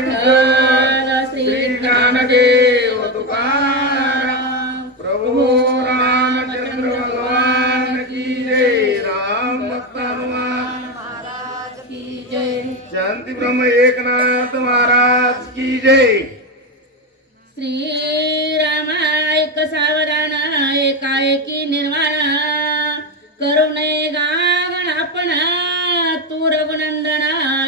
विठ्ठल श्री ज्ञानदेव तुकाराम प्रभु रामचंद्र भगवान की जय राम भक्त हनुमान महाराज की जय शांति ब्रह्म एकनाथ महाराज की जय श्री रामायक सावधान एकाएकी निर्वाण करुणे गागण आपण तू रघुनंदन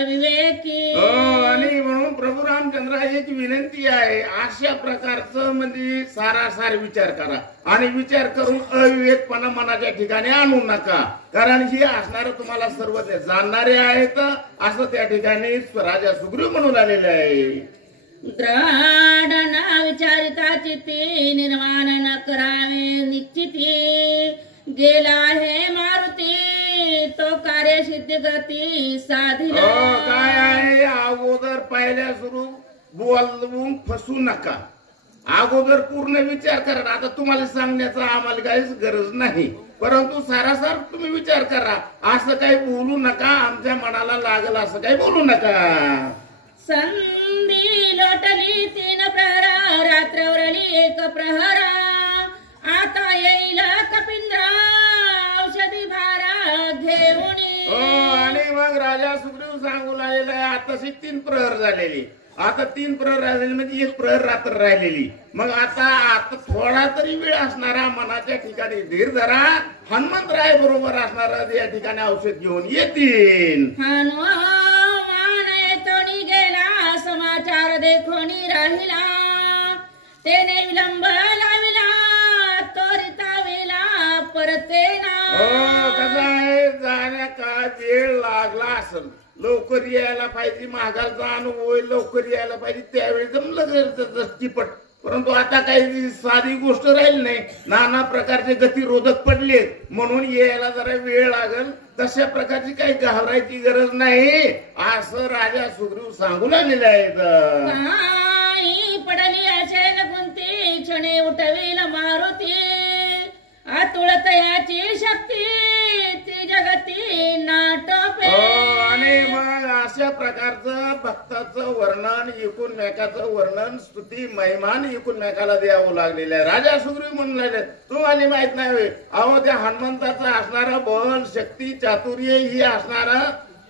विवेकी आणि म्हणून प्रभू रामचंद्राची विनंती आहे अशा प्रकारचं म्हणजे सारासार विचार करा आणि विचार करून अविवेकपणा मनाच्या ठिकाणी आणू नका कारण ही असणार तुम्हाला सर्व जाणणारे आहेत असं त्या ठिकाणी राजा सुग्रीव म्हणून आलेले आहे द्रढ न विचारिता चित्ती निर्माण न करावे निश्चिती गेला हे मारुती तो कार्य सिद्ध गती साधिला काय आहे अगोदर पहिल्या सुरू बोलवून फसू नका अगोदर पूर्ण विचार करा आता तुम्हाला सांगण्याचा आम्हाला काहीच गरज नाही परंतु सारासार तुम्ही विचार करा असं काही बोलू नका आमच्या मनाला लागल असं काही बोलू नका संधी लोटली 3 प्रहर रात्रवरली 1 प्रहर आता येईल कपिंद्रा औषधी भारा घेऊन आणि मग राजा सुग्रीव सांगू लागलेला आहे आताशी 3 प्रहर झालेली आता 3 प्रहर राहिलेली म्हणजे 1 प्रहर रात्र राहिलेली मग आता थोडा तरी वेळ असणारा मनाच्या ठिकाणी धीर धरा हनुमंतराय बरोबर असणारा या ठिकाणी औषध घेऊन येतील समाचार देखोनी राहिला तेने विलंब लाविला त्वरिता वेला परतेना कसा आहे जाण्या का वेळ लागला असेल लवकर यायला पाहिजे महागालचा अनुभव लवकर यायला पाहिजे त्यावेळी जमलं चिपट परंतु आता काही साधी गोष्ट राहील नाही नाना प्रकारचे गतिरोधक पडले म्हणून यायला जरा वेळ लागल तशा प्रकारची काही घाबरायची गरज नाही असं राजा सुग्रीव सांगू लागलेले आहेत पडली असेल कोणती क्षणे उठवेल मारुती अतुळत याची शक्ती ती जगती नाटपे आणि मग अशा प्रकारचं भक्ताचं वर्णन एकूणमेकाचं वर्णन स्तुती महिमान एकूणमेकाला द्यावं लागलेलं आहे राजा सुग्रीव म्हणून लागले तुम्हाला माहित नाही अहो त्या हनुमंताचं असणारा बल शक्ती चातुर्य ही असणारा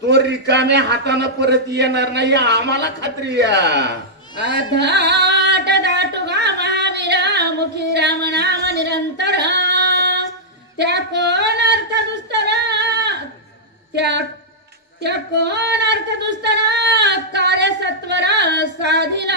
तो रिकाम्या हातानं परत येणार नाही आम्हाला खात्री अधाट दाटुगा महावीरा मुखी राम नाम निरंतर त्या कोण अर्थ दुस्तर त्या कोण अर्थ दुस्तर कार्य सत्वर साधिला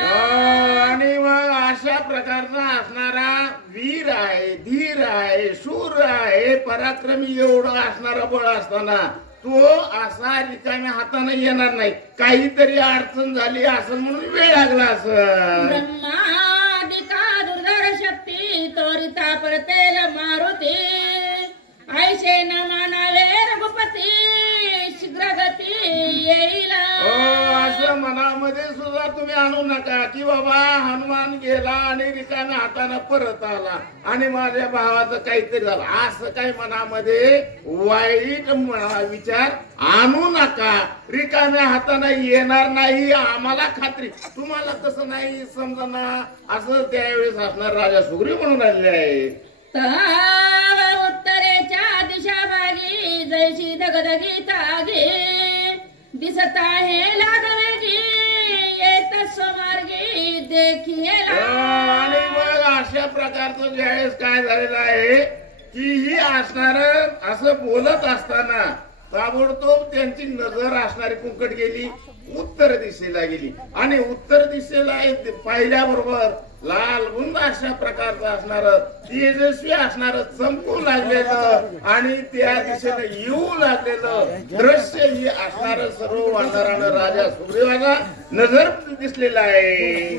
आणि मग अशा प्रकारचा असणारा वीर आहे धीर आहे शूर आहे पराक्रमी एवढं असणारा बळ असताना तो असा रिकाम्या हाताने येणार नाही काहीतरी अडचण झाली असं म्हणून वेळ लागला असं ब्रह्मादिका दुर्धर शक्ती त्वरिता परतेल मारुती ऐशे न मानावे रघुपती शीघ्र गती येईल असं मनामध्ये सुद्धा तुम्ही आणू नका की बाबा हनुमान गेला आणि रिकाम्या हाताने परत आला आणि माझ्या भावाचं काहीतरी झालं असं काही मनामध्ये वाईट विचार आणू नका रिकाम्या हाताने येणार नाही आम्हाला खात्री तुम्हाला कसं नाही समजना असं त्यावेळेस असणार राजा सुग्रीव म्हणून आलेले आहे उत्तरेच्या दिशा भागी जैशी दगदगी तागे दिसत आहे लागवेजी येत स्वमार्गी देखील आणि मग अशा प्रकारचं ज्यावेळेस काय झालेलं आहे की ही असणार असं बोलत असताना ताबडतोब त्यांची नजर असणारी कुंकट गेली उत्तर दिशेला गेली आणि उत्तर दिशेला पाहिल्याबरोबर लाल गुंद अशा प्रकारचं असणार तेजस्वी असणार चमकू लागलेलं आणि त्या दिशेने येऊ लागलेलं दृश्य ही असणार सर्व वानरानं राजा सुग्रीवाला नजर दिसलेला आहे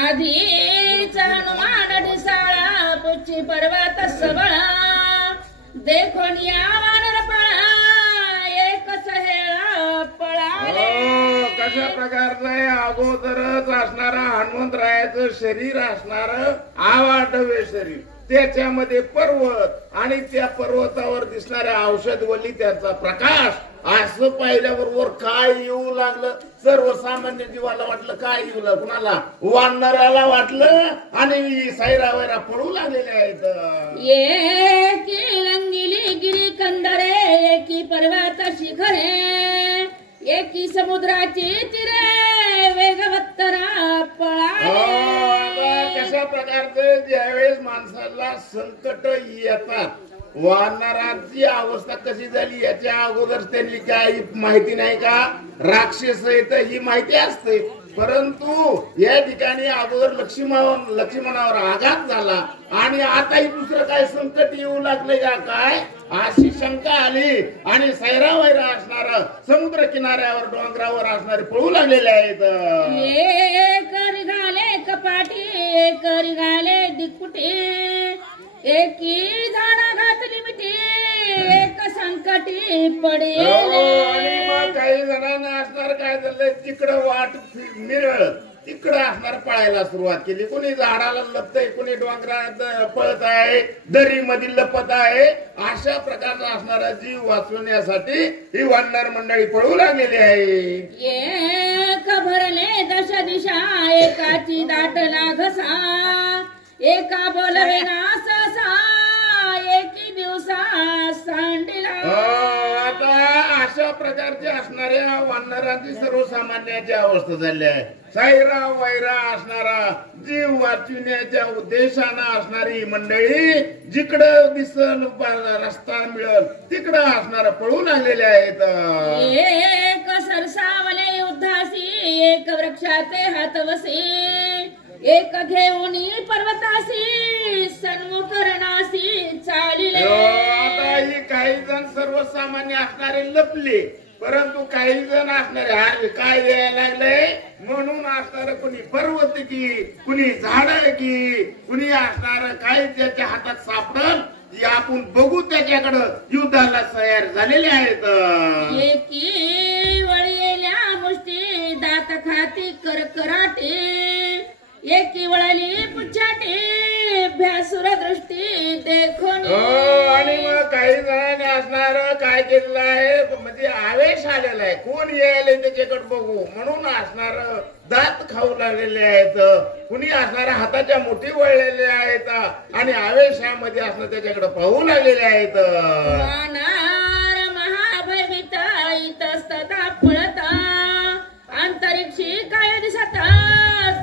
आधीच हनुमान ढिसाळा पुच्छी पर्वत सबळ देखोन या वानर पळा एकच हेळा पळाले कशा प्रकारचं आहे अगोदरच असणारा हनुमंतरायाचं शरीर असणार आवाढव्य शरीर त्याच्यामध्ये पर्वत आणि त्या पर्वतावर दिसणाऱ्या औषधवल्ली त्यांचा प्रकाश असं पाहिल्याबरोबर काय येऊ लागलं सर्वसामान्य जीवाला वाटलं काय येऊ लागलं कुणाला वानराला वाटलं आणि सायरा वैरा पळू लागलेले आहेत एकी लंगिली गिरी कंदरे एकी पर्वत शिखरे एकी समुद्राची तीरे वेगवत्तरा पळाले कशा प्रकारचे ज्यावेळेस माणसाला संकट येतात वानरांची अवस्था कशी झाली याच्या अगोदर त्यांनी काही माहिती नाही का राक्षस येत ही माहिती असते परंतु या ठिकाणी अगोदर लक्ष्मणावर आघात झाला आणि आताही दुसरं काय संकट येऊ लागले का काय अशी शंका आली आणि सैरा वैरा असणार समुद्र किनाऱ्यावर डोंगरावर असणारे पळू लागलेले आहेत एक रिगाले कपाटी एक रिगाले दिकुटे एकी झाडा घातली मिठी एक संकटी पडेल आणि मग काही जणांना असणार काय झालंय तिकडं वाट मिळत तिकडं असणार पळायला सुरुवात केली कोणी झाडाला लपतय कोणी डोंगरात पळत आहे दरी मधील लपत आहे अशा प्रकारचा असणारा जीव वाचवण्यासाठी ही वानर मंडळी पळू लागलेली आहे एक भरले दश दिशा एकाची दाटला घसा एका बोलवे नासा एकी दिवसा सांडला आता अशा प्रकारचे असणाऱ्या वानरांची सर्वसामान्याची अवस्था झाली आहे सायरा वैरा असणारा जीव वाचविण्याच्या उद्देशानं असणारी मंडळी जिकडं दिसल रस्ता मिळेल तिकडं असणारा पळून आलेले आहेत एक सरसावले युद्धासी एक वृक्षाचे हातवसे एक घेऊन पर्वतासी सन्मुख रणासी चालिले आता ही काही जण सर्वसामान्य असणारे लपले परंतु काही जण असणारे हार काय यायला लागले म्हणून असणार कुणी पर्वत की कुणी झाड की कुणी असणार काय त्याच्या हातात सापडल आपण बघू त्याच्याकडं युद्धाला तयार झालेले आहेत एकी वळलेल्या मुष्टी दात खाती करकराटे एकी वळली पुच्छाटी भ्यासुर दृष्टी देखून आणि मग काही जणांनी असणार काय केलेलं आहे म्हणजे आवेश आलेला आहे कोण यायला त्याच्याकडे बघू म्हणून असणार दात खाऊ लागलेले आहेत कुणी असणाऱ्या हाताच्या मुठी वळलेल्या आहेत आणि आवेशामध्ये असणार त्याच्याकडे पाहू लागलेले आहेत महाभयभीत इतस्तता पळता अंतरिक्षी काय दिसत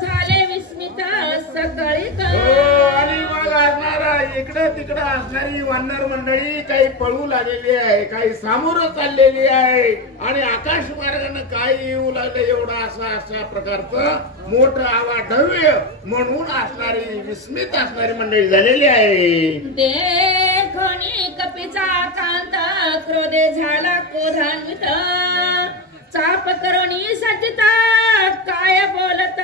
झाले विस्मित सकाळी आणि मग असणारा इकडं तिकडं असणारी वानर मंडळी काही पळू लागलेली आहे काही सामोरं चाललेली आहे आणि आकाश मार्गाने काय येऊ लागले एवढा अशा प्रकारचं मोठं आवाढव्य म्हणून असणारी विस्मित असणारी मंडळी झालेली आहे देखोनी कपीचा कांत क्रोधे झाला क्रोधान्वित चाप करुणी सचिता काय बोलत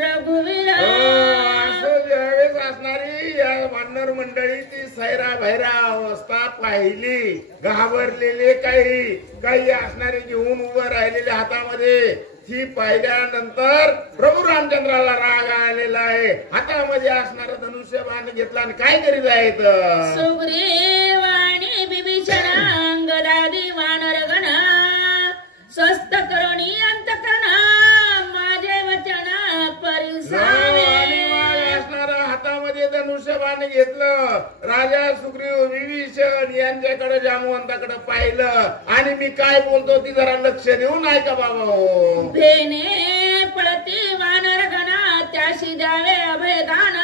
रघुवीर असं ज्यावेळेस असणारी या वानर मंडळी ती सैरा भैरा अवस्था पाहिली घाबरलेले काही असणारे घेऊन उभं राहिलेले हातामध्ये ती पाहिल्यानंतर प्रभू रामचंद्राला राग आलेला आहे हातामध्ये असणारा धनुष्यबाण घेतला आणि काय करीत आहेत सुग्रीव आणि विभीषण अंगदादी वानरगण स्वस्त करुणी अंतकरणा माझे वचन परिसावे असणारा हातामध्ये धनुष्यबाण घेतलं राजा सुग्रीव विभीषण यांच्याकडे जामवंताकडे पाहिलं आणि मी काय बोलतो ती जरा लक्ष देऊ नाही का बाबा भेने पळती वानरगणा त्याशी द्यावे अभयदान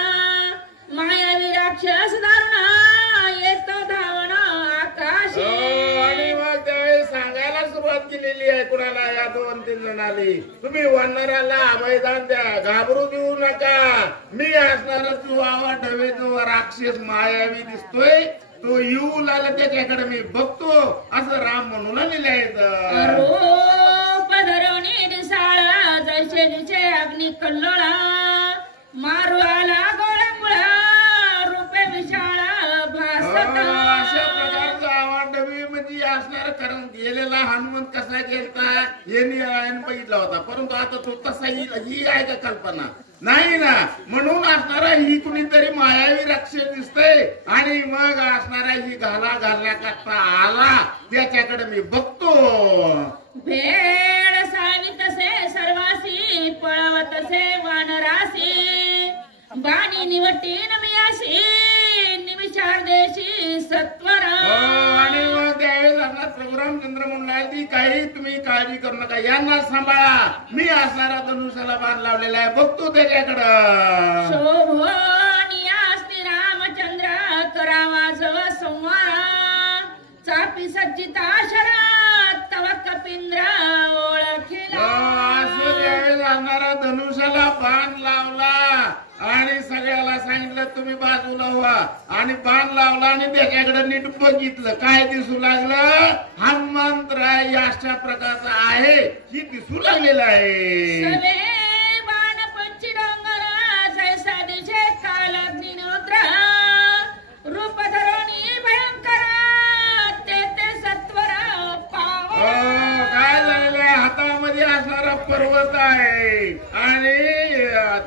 मायावी राक्षस दारुणा येतो धावण आकाशी आणि मग त्यावेळेस सांगायला सुरुवात केलेली आहे कुणाला या 2-3 जणांनी तुम्ही वानराला अभयदान द्या घाबरू देऊ नका मी असणारा तू आवाढव्य जो राक्षस मायावी दिसतोय तो येऊ लागला त्याच्याकडे मी बघतो असं राम म्हणून लिहिले रूप धरुणी दिसाळा जैसे दिसे अग्नि कल्लोळा मारू आला गोळा रूपे विशाळा भासत अशा प्रकारचा आवाढव्य म्हणजे असणार कारण गेलेला पहिला हनुमंत कसा गेलता यांनी बघितला होता, परंतु आता तो तसा ही आहे का कल्पना नाही ना. म्हणून असणारा ही कुणीतरी मायावी राक्षस दिसतंय आणि मग असणारा ही घाला करता आला त्याच्याकडे मी बघतो. भेड सावितसे सर्वासी पळवतसे वानरासी बाणी निवटीन मियासी निमिषार देशी सत्वर. आणि मग त्यावेळेस असणार प्रभू रामचंद्र म्हणला की काही तुम्ही काळजी करू नका, यांना सांभाळा, मी असणारा धनुष्याला बाण लावलेला आहे, बघतो त्याच्याकडं. शोभनियास्ति रामचंद्र करावा जव संवार चापी सज्जिता शरात तव कपिंद्र ओळखिला. असं त्यावेळेस असणारा धनुष्याला बाण लावला आणि सगळ्याला सांगितलं तुम्ही बाजूला व्हा, आणि बाण लावला आणि त्याच्याकडे नीट बघितलं, काय दिसू लागलं, हनुमंतराय अशा प्रकारचा आहे ही दिसू लागलेला आहे. सवे बाण पंची डोंगरा जैसा दिशे कालग्निनोत्र रूप धरोनी भयंकर ते सत्वर पाव. काय झालेलं आहे, हातामध्ये असणारा पर्वत आहे आणि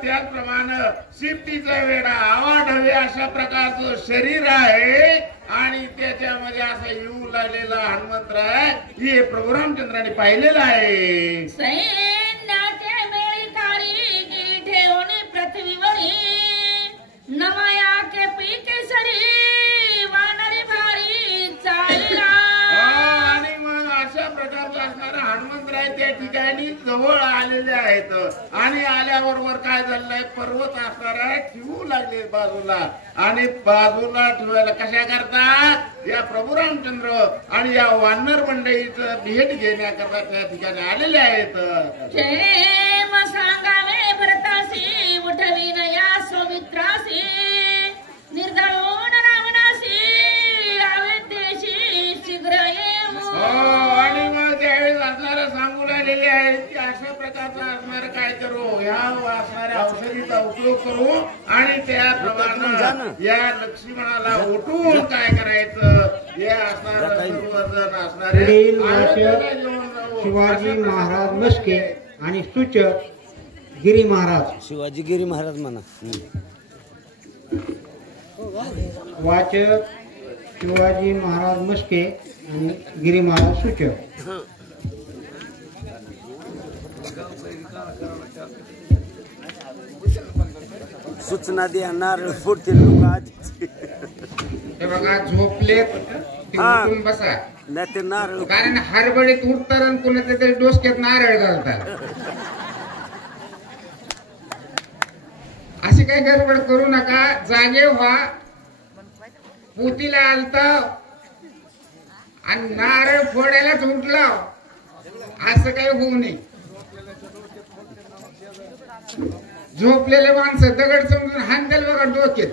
त्याचप्रमाणे शिफ्टीचा वेडा आवाढव्य अशा प्रकारचं शरीर आहे आणि त्याच्यामध्ये असा येऊ लागलेला हनुमंतराय हे प्रभू रामचंद्राने पाहिलेलं आहे. सैन्याचे मेळीकारी की ठेवून पृथ्वीवरी नमाया के पीके सरी वानरी भारी चालला. आणि मग अशा प्रकारचा असणारा हनुमंतराय त्या ठिकाणी जवळ आलेले आहेत आणि आल्याबरोबर काय झालंय, पर्वत असणारा ठेवू लागले बाजूला आणि बाजूला ठेवायला कशा करता या प्रभू रामचंद्र आणि या वानर मंडळीचं भेट घेण्याकरता त्या ठिकाणी आलेले आहेत. क्षेम सांगावे भरतासी उठवीन या सौमित्रासी निर्दळून रावणासी आवे देशी शीघ्र येऊ. आणि मग त्यावेळेस असणारा सांगू लागलेले आहेत की अशा प्रकारचा असणार काय करू, ह्या असणाऱ्या औषधीचा उपयोग करू आणि त्याप्रमाणे या लक्ष्मणाला उठून काय करायचं हे असणार सर्वजण असणारे शिवाजी महाराज मस्के आणि सूचक गिरी महाराज. शिवाजी गिरी महाराज म्हणा. वाचक शिवाजी महाराज मस्के आणि गिरी महाराज सूचक. सूचना देणार पुढचे लोक आधी हे बघा झोपलेत ते हा. उठून बसा, नाही ते नारळ कारण हरबडीत उठतात आणि कुणाच्या तरी डोसक्यात नारळ घालतात. अशी काही गडबड करू नका, जागे व्हा. पोतीला आलत आणि नारळ फोडायलाच उठला असं काही होऊ नये. झोपलेले माणसं दगड समजून हाणतील बघा डोक्यात.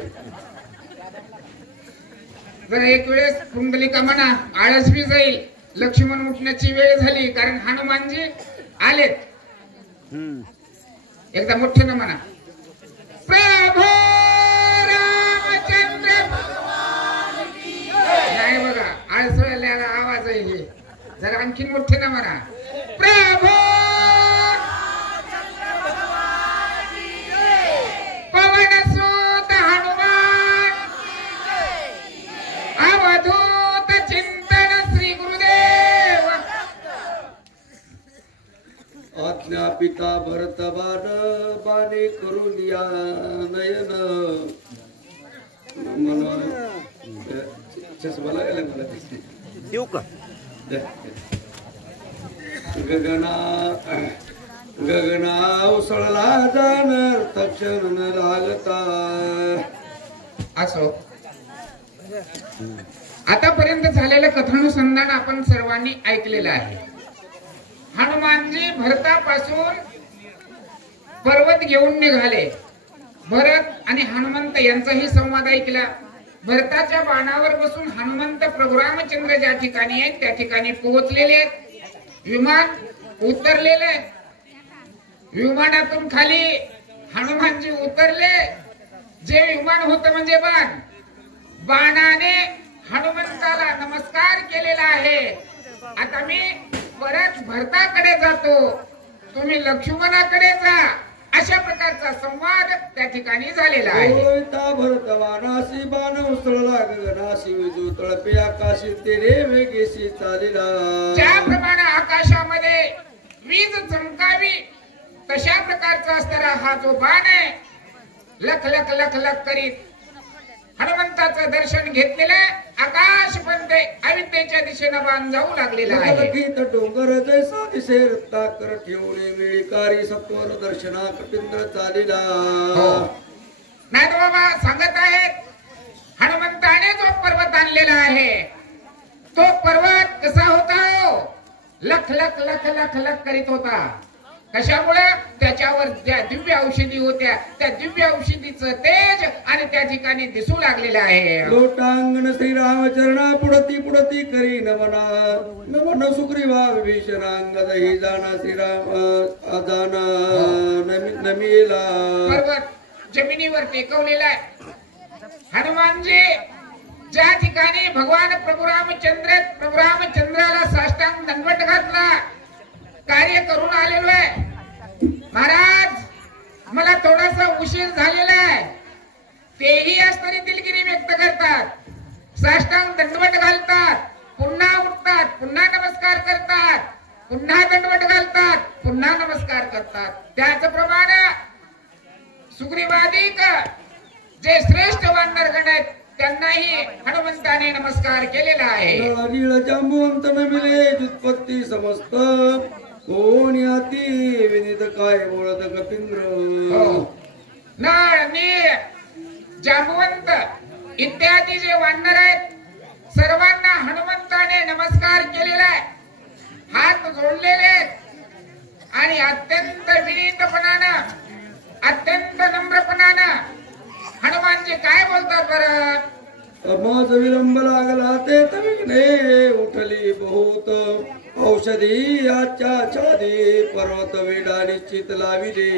जरा एक वेळेस कुंडलिका म्हणा, आळस बी जाईल. लक्ष्मण उठण्याची वेळ झाली कारण हनुमानजी आलेत. एकदा मोठ्यानं म्हणा, प्रभू रामचंद्र. नाही बघा आळसळल्याला आवाज आहे हे. जरा आणखीन मोठ्यानं म्हणा, प्रभू पवनसुत हनुमान अवधूत चिंतन श्री गुरुदेव. आज्ञा पिता भरत बाणे करून या नयन चष्मा लागला मला. येऊ का. गगना उसळला जाणार तक्षण न लागता. असो, आतापर्यंत झालेलं कथानुसंधान आपण सर्वांनी ऐकलेलं आहे. हनुमानजी भरतापासून पर्वत घेऊन निघाले. भरत आणि हनुमंत यांचाही संवाद ऐकला. भरताच्या बाणावर बसून हनुमंत प्रभू रामचंद्र ज्या ठिकाणी आहेत त्या ठिकाणी पोहोचलेले आहेत. विमान उतरलेले. विमानातून खाली हनुमानजी उतरले. जे विमान होतं म्हणजे बाण. बाणाने हनुमंताला नमस्कार केलेला आहे. आता मी परत भरताकडे जातो, तुम्ही लक्ष्मणाकडे जा, अशा प्रकारचा संवाद त्या ठिकाणी झालेला आहे. होता भरत वानासी बाण उसळला गगनाशी विजू तळपे आकाशी तेरे वेगेशी चालिला. ज्याप्रमाणे आकाशामध्ये वीज चमकावी तशा प्रकारचा असणारा हा जो बाण आहे, लख लख लख लख करीत हनुमंताचं दर्शन घेतलेलं आकाश पण ते अविद्येच्या दिशेनं बाण जाऊ लागलेला आहे. गीत डोंगर जैसा दिसे रत्नाकर ठेवणे वेळीकारी सत्वर दर्शना कपिंद्र चालिला. नाही तर बाबा सांगत आहेत, हनुमंताने जो पर्वत आणलेला आहे तो पर्वत कसा होता? लख लख लख लख लख करीत होता. कशामुळे? त्याच्यावर ज्या दिव्य औषधी होत्या त्या दिव्य औषधीचं तेज आणि त्या ठिकाणी दिसू लागलेलं आहे. लोटांगण श्रीरामचरणा पुढती पुढती करी नमना नमन सुग्रीवा विभीषणांगद ही जाना श्रीराम जाना नमीला. पर्वत जमिनीवर टेकवलेला आहे. हनुमानजी ज्या ठिकाणी भगवान प्रभू रामचंद्राला साष्टांग दंडवत घातला, कार्य करून आलेलो आहे. महाराज मला थोडासा उशीर झालेला आहे, तेही असणारी दिलगिरी व्यक्त करतात, साष्टांग दंडवत घालतात, पुन्हा उठतात, पुन्हा नमस्कार करतात, पुन्हा दंडवत घालतात, पुन्हा नमस्कार करतात. त्याचप्रमाणे सुग्रीवादिक जे श्रेष्ठ वानरगण आहेत त्यांनाही हनुमंताने नमस्कार केलेला आहे. जांबुवंत नमिले व्युत्पत्ती समस्त कोणी अति विनित काय बोलत कपिंद्र. नळ नीळ जांबुवंत इत्यादी जे वानर आहेत सर्वांना हनुमंताने नमस्कार केलेला आहे, हात जोडलेले आणि अत्यंत विनीतपणानं अत्यंत नम्रपणानं हनुमानजी काय बोलतात बरं? माझ विलंब लागला ते तविघ्ने उठली बहुत औषधी आजच्या छादी पर्वत वेडा निश्चित लाविले.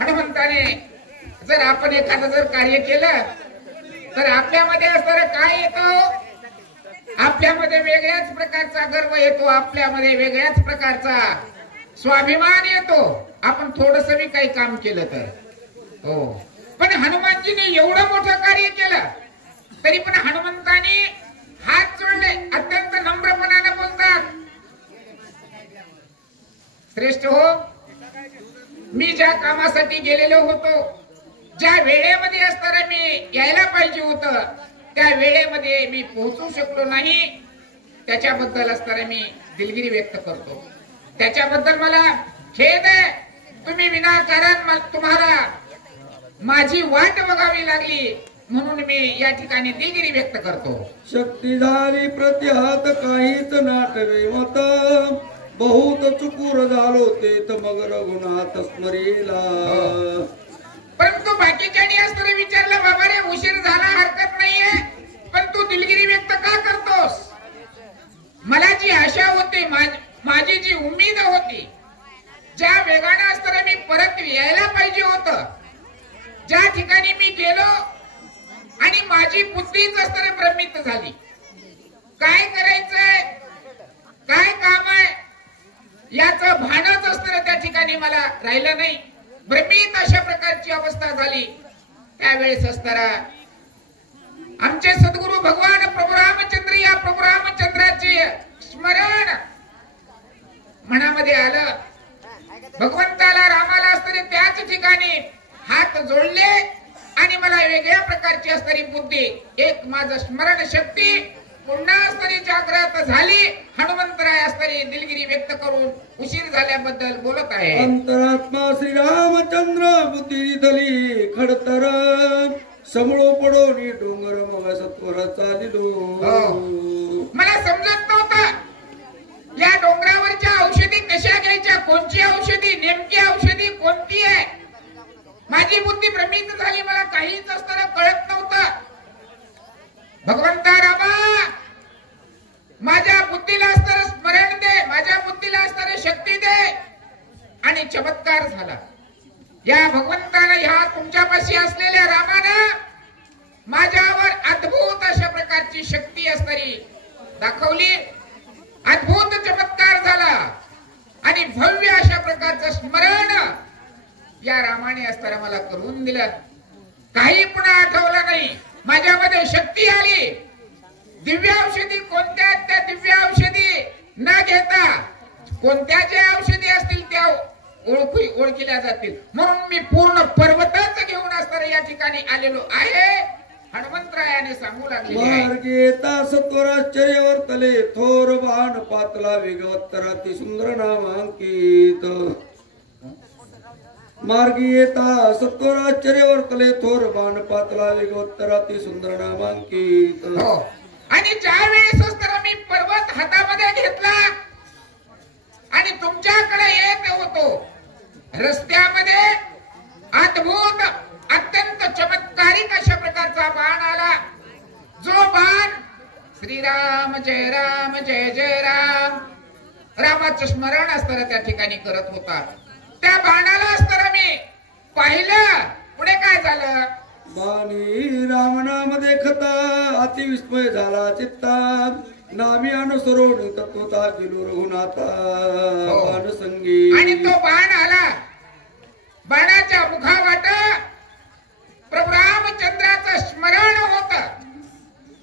हनुमंताने जर आपण एखादं जर कार्य केलं तर आपल्यामध्ये असणारं काय येतो? आपल्यामध्ये वेगळ्याच प्रकारचा गर्व येतो, आपल्यामध्ये वेगळ्याच प्रकारचा स्वाभिमान येतो. आपण थोडस बी काही काम केलं तर. हो, पण हनुमानजीने एवढं मोठं कार्य केलं तरी पण हनुमंताने हात जोडले, अत्यंत नम्रपणाने बोलतात, श्रेष्ठ हो, मी ज्या कामासाठी गेलेलो होतो, ज्या वेळेमध्ये असताना मी यायला पाहिजे होतं त्या वेळेमध्ये मी पोहोचू शकलो नाही, त्याच्याबद्दल असताना मी दिलगिरी व्यक्त करतो. त्याच्याबद्दल मला खेद आहे. तुम्ही विनाकारण तुम्हाला माझी वाट बघावी लागली म्हणून मी या ठिकाणी दिलगिरी व्यक्त करतो. शक्ती झाली प्रतिहात काहीच नाटवे मत बहुत चुकूर झालो ते मग रघुनाथ स्मरीला. परंतु बाकीच्यानी असताना विचारलं, बाबा रे उशीर झाला हरकत नाहीये, पण तू दिलगिरी व्यक्त का करतोस? मला जी आशा होती, माझी जी उम्मीद होती, ज्या वेगाने असताना मी परत यायला पाहिजे होतं, ज्या ठिकाणी मी गेलो आणि माझी बुद्धीच असताना भ्रमित झाली, काय करायचंय, काय काम आहे याचं भानच असताना त्या ठिकाणी मला राहिलं नाही, भ्रमित अशा प्रकारची अवस्था झाली. त्यावेळेस असताना आमचे सद्गुरू भगवान प्रभू रामचंद्र, या प्रभू रामचंद्राचे स्मरण मनामध्ये आलं. भगवंताला रामाला असताना त्याच ठिकाणी हात जोडले आणि मला वेगळ्या प्रकारची असणारी बुद्धी, एक माझं स्मरण शक्ती पुन्हा असणारी जागृत झाली. हनुमंतराय असणारी दिलगिरी व्यक्त करून उशीर झाल्याबद्दल बोलत आहे. अंतरात्मा श्रीरामचंद्र बुद्धी दली खडतर समळो पडो नी डोंगर मग सत्वर चालिलो. मला समजत नव्हतं या डोंगरावरच्या औषधी कशा घ्यायच्या, कोणची औषधी, नेमकी औषधी कोणती आहे. माझी बुद्धी भ्रमित झाली, मला काहीच असताना कळत नव्हतं. भगवंता रामा, माझ्या बुद्धीला असणारं स्मरण दे, माझ्या बुद्धीला असणारी शक्ती दे. आणि चमत्कार झाला. या भगवंतानं, ह्या तुमच्यापाशी असलेल्या रामानं माझ्यावर अद्भुत अशा प्रकारची शक्ती असणारी दाखवली, अद्भुत चमत्कार झाला आणि भव्य अशा प्रकारचं स्मरण या रामाने असताना मला करून दिलं. काही पुन्हा आठवलं नाही. माझ्यामध्ये शक्ती आली. दिव्य औषधी कोणत्या, त्या दिव्य औषधी न घेता कोणत्या ज्या औषधी असतील त्या ओळखल्या जातील. म्हणून मी पूर्ण पर्वतच घेऊन असताना या ठिकाणी आलेलो आहे. हनुमंतरायाने सांगू लागले मार्गे येता सत्वराश्चर्य वर्तले थोर बाण पातला वेगवत्तर अति सुंदर नामांकित. मार्गी येता सत्वराश्चर्य वर्तले थोर बाण पातला वेगवत्तर अति सुंदर नामांकित. हो. आणि ज्या वेळेस तर मी पर्वत हातामध्ये घेतला आणि तुमच्याकडे येत होतो, रस्त्यामध्ये अद्भुत अत्यंत चमत्कारिक अशा प्रकारचा बाण आला. जो बाण श्रीराम जय राम जय जय राम रामाचं स्मरण असताना त्या ठिकाणी करत होता. त्या बाणाला असताना मी पाहिलं. पुढे काय झालं? बाणी राम नाम देखता अति विस्मय झाला चित्ता नामी अनुसरून तत्वता गेलो रघुनाथा बाण संगी. आणि तो बाण आला. बाणाच्या मुखावाट प्रभू रामचंद्राचं स्मरण होत.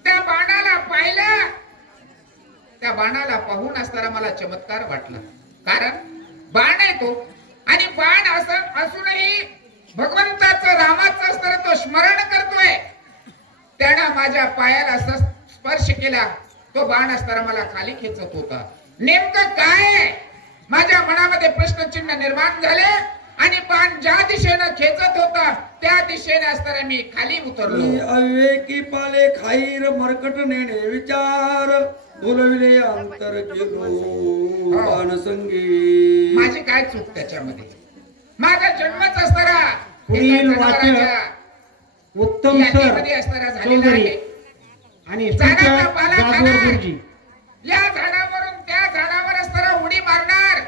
त्या बाणाला पाहिलं. त्या बाणाला पाहून असताना मला चमत्कार वाटला. कारण बाण आहे तो, आणि बाण असूनही भगवंताचं रामाचं असताना तो स्मरण करतोय. त्यानं माझ्या पायाला स्पर्श केला. तो बाण असताना मला खाली खेचत होता. नेमकं काय माझ्या मनामध्ये प्रश्नचिन्ह निर्माण झाले. आणि बाण ज्या दिशेनं खेचत होता त्या दिशेने असताना मी खाली उतरलो. अविवेकी पाले खाईर मरकट नेणे विचार बोलविले अंतर गेलो बाण संगी. माझी काय चूक त्याच्यामध्ये? माझा जन्मच असताना पुढील वाचक उत्तम सर चौधरी आणि झाडाचा पाला जागोर खाणार. गुरुजी. या झाडावरून त्या झाडावर असताना उडी मारणार.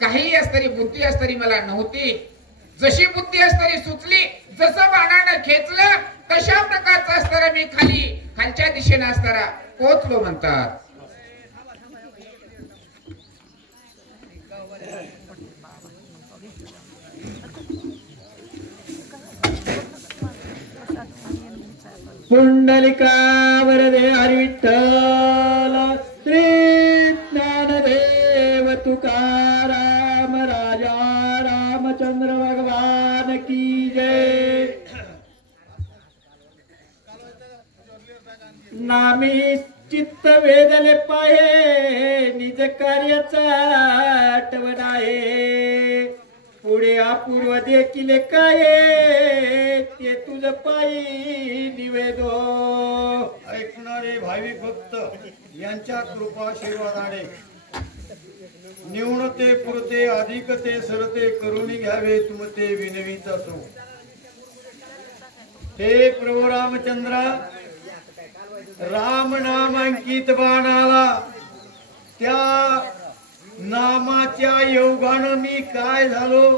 काही असतरी बुद्धी असतरी मला नव्हती. जशी बुद्धी असतरी सुचली, जसं बाणानं खेचलं तशा प्रकारचं असताना मी खालच्या दिशेने असताना पोहोचलो म्हणतात. पुंडलिका वरदे हरी विठ्ठल श्री ज्ञानदेव तुकाराम राजा रामचंद्र भगवान की जय. नामी चित्त वेदले पाये निज कार्याचा आठवण आहे. पुढे अपूर्व देखील काय ते तुझ पायी निवेदो. ऐकणारे भाविक भक्त यांच्या कृपा आशीर्वादाने न्यूनते पुरते अधिकते सरते करुणी घ्यावे तुमते विनवीत असो. हे प्रभू रामचंद्रा, राम नामांकित बाणाला त्या नामाच्या योगानं मी काय झालो,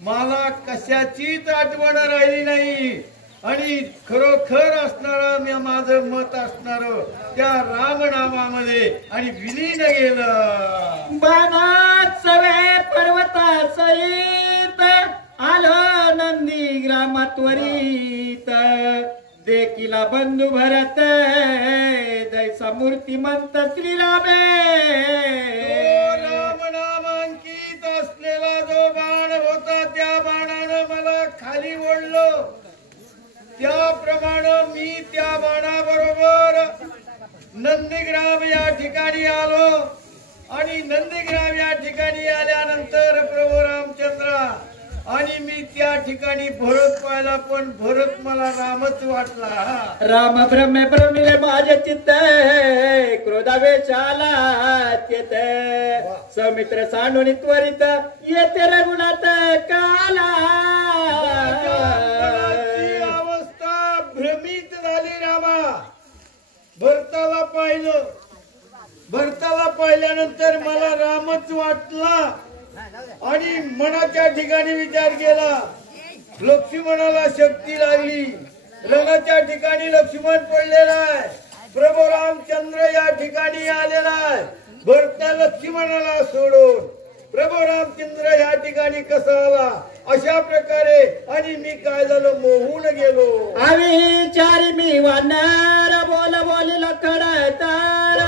मला कशाचीच आठवण राहिली नाही. आणि खरोखर असणारा माझं मत असणार त्या राम नामामध्ये आणि विलीन गेलं. बाणात सवे पर्वता सहित आलो नंदी ग्रामात्वरित. देखिला बंधू भरत जैसा मूर्तिमंत श्रीरामे. राम नामांकित असलेला जो बाण होता त्या बाणानं मला खाली ओढलो. त्याप्रमाणे मी त्या बाणाबरोबर नंदीग्राम या ठिकाणी आलो. आणि नंदीग्राम या ठिकाणी आल्यानंतर प्रभू रामचंद्रा आणि मी त्या ठिकाणी भरत पाहिला, पण भरत मला रामच वाटला. राम ब्रह्मे ब्रह्मिले माझे चित्त क्रोधावेश आला तेत. समित्र सांडून त्वरित येते रघुनाथ काला. अवस्था भ्रमित झाली. रामा भरताला पाहिलं. भरताला पाहिल्यानंतर मला रामच वाटला. आणि मनाच्या ठिकाणी विचार केला. लक्ष्मणाला शक्ती लागली. रणाच्या ठिकाणी लक्ष्मण पडलेला आहे, प्रभू रामचंद्र या ठिकाणी आलेला आहे भरत लक्ष्मणाला सोडून प्रभू रामचंद्र या ठिकाणी कसा आला अशा प्रकारे आणि मी काय झालं मोहून गेलो आविचारी मी वानर बोल बोली लखड तार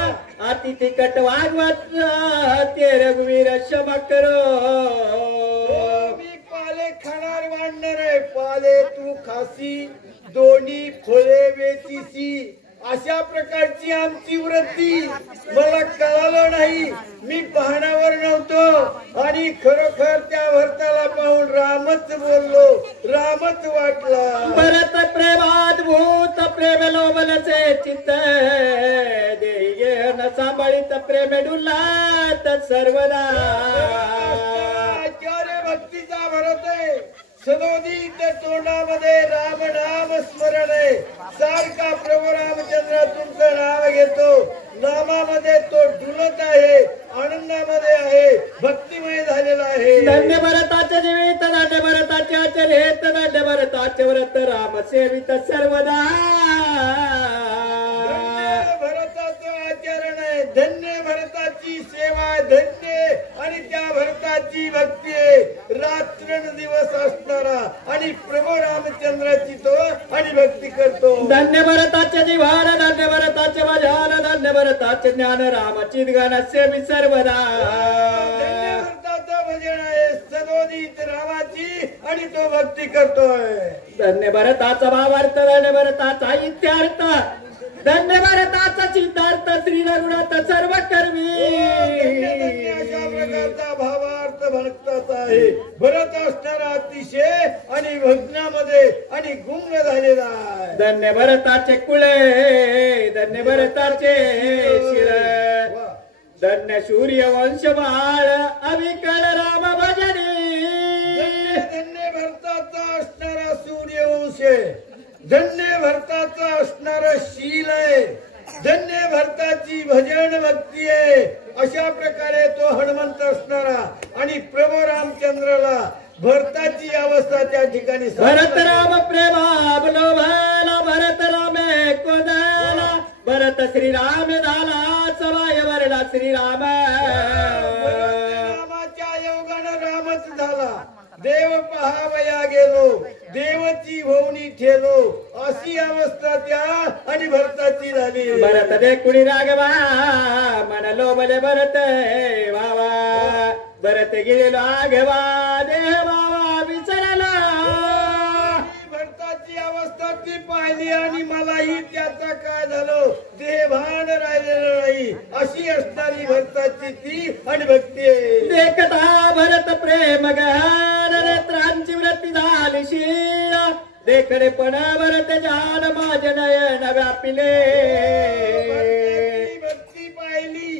अति तिकट वागवत ते रघुवीर क्षमा करो मी पाले खाणार वाढणार आहे पाले तू खासी दोन्ही फळे वेचीसी अशा प्रकारची आमची वृत्ती मला कळालं नाही मी पाहण्यावर नव्हतो आणि खरोखर त्या भरताला पाहून रामच बोललो रामच वाटला भरत प्रेमात भूत प्रेम लोबलचे चित्त देये न सांभाळीत प्रेम डुलात सर्वदा आचार्य भक्तीचा भरत आहे सदोदित तोंडामध्ये राम नाम स्मरण आहे सारखा प्रभू रामचंद्र तुमचं नाव घेतो नामामध्ये तो डुलत आहे आनंदामध्ये आहे भक्तिमय झालेला आहे धन्य भरताचे जीवित धन्य भरताचे आचरित धन्य भरताचे व्रत राम सेवित सर्वदा भरताचं आचरण आहे धन्य भरताची सेवा धन्य आणि त्या भरताची भक्ती आहे रात्रंदिवस असणारा आणि प्रभू रामचंद्राची तो आणि भक्ती करतो धन्य भरताचे जीवन धन्य भरताचे भजन धन्य भरताचे ज्ञान रामची गान सेवी सर्वदा धन्य भरताचं भजन आहे सदोदित रामाची आणि तो भक्ती करतोय धन्य भरताचा भावार्थ धन्य भरताचा इत्यार्थ धन्य भरताचा चित्तार्थ श्री रघुनाथ सर्व कर्मी अशा प्रकारचा भावार्थ भक्ताचा आहे भरत असणारा अतिशय आणि भजनामध्ये आणि गुंग झालेला आहे धन्य भरताचे कुळे धन्य भरताचे शिळ धन्य सूर्यवंश बाळ अविकल राम भजनी धन्य भरताचा असणारा सूर्यवंश धन्य भरताचा असणारा शील आहे धन्य भरताची भजन भक्ती आहे अशा प्रकारे तो हनुमंत असणारा आणि प्रभू रामचंद्राला भरताची अवस्था त्या ठिकाणी भरत राम प्रेमाबलो भाला भरत रामे कोदला भरत श्रीराम झाला सवाय वरला श्रीराम रामाच्या योगानं रामच झाला देव पहावया गेलो देवची भोवनी ठेलो अशी अवस्था त्या आणि भरताची झाली भरत दे कुणी रागवा मन लोबले भरत बाबा भरत गेलो आगवा देह बाबा विसरला भरताची अवस्था ती पाहिली आणि मलाही त्याचा काय झालं देहभान राहिलेलं नाही अशी असणारी भरताची ती आणि भक्ती आहे देखता भरत प्रेम गहन नेत्रांची वृत्ती झाली शीळ देखणे पण भरत जान माझ नयन व्यापिले भक्ती पाहिली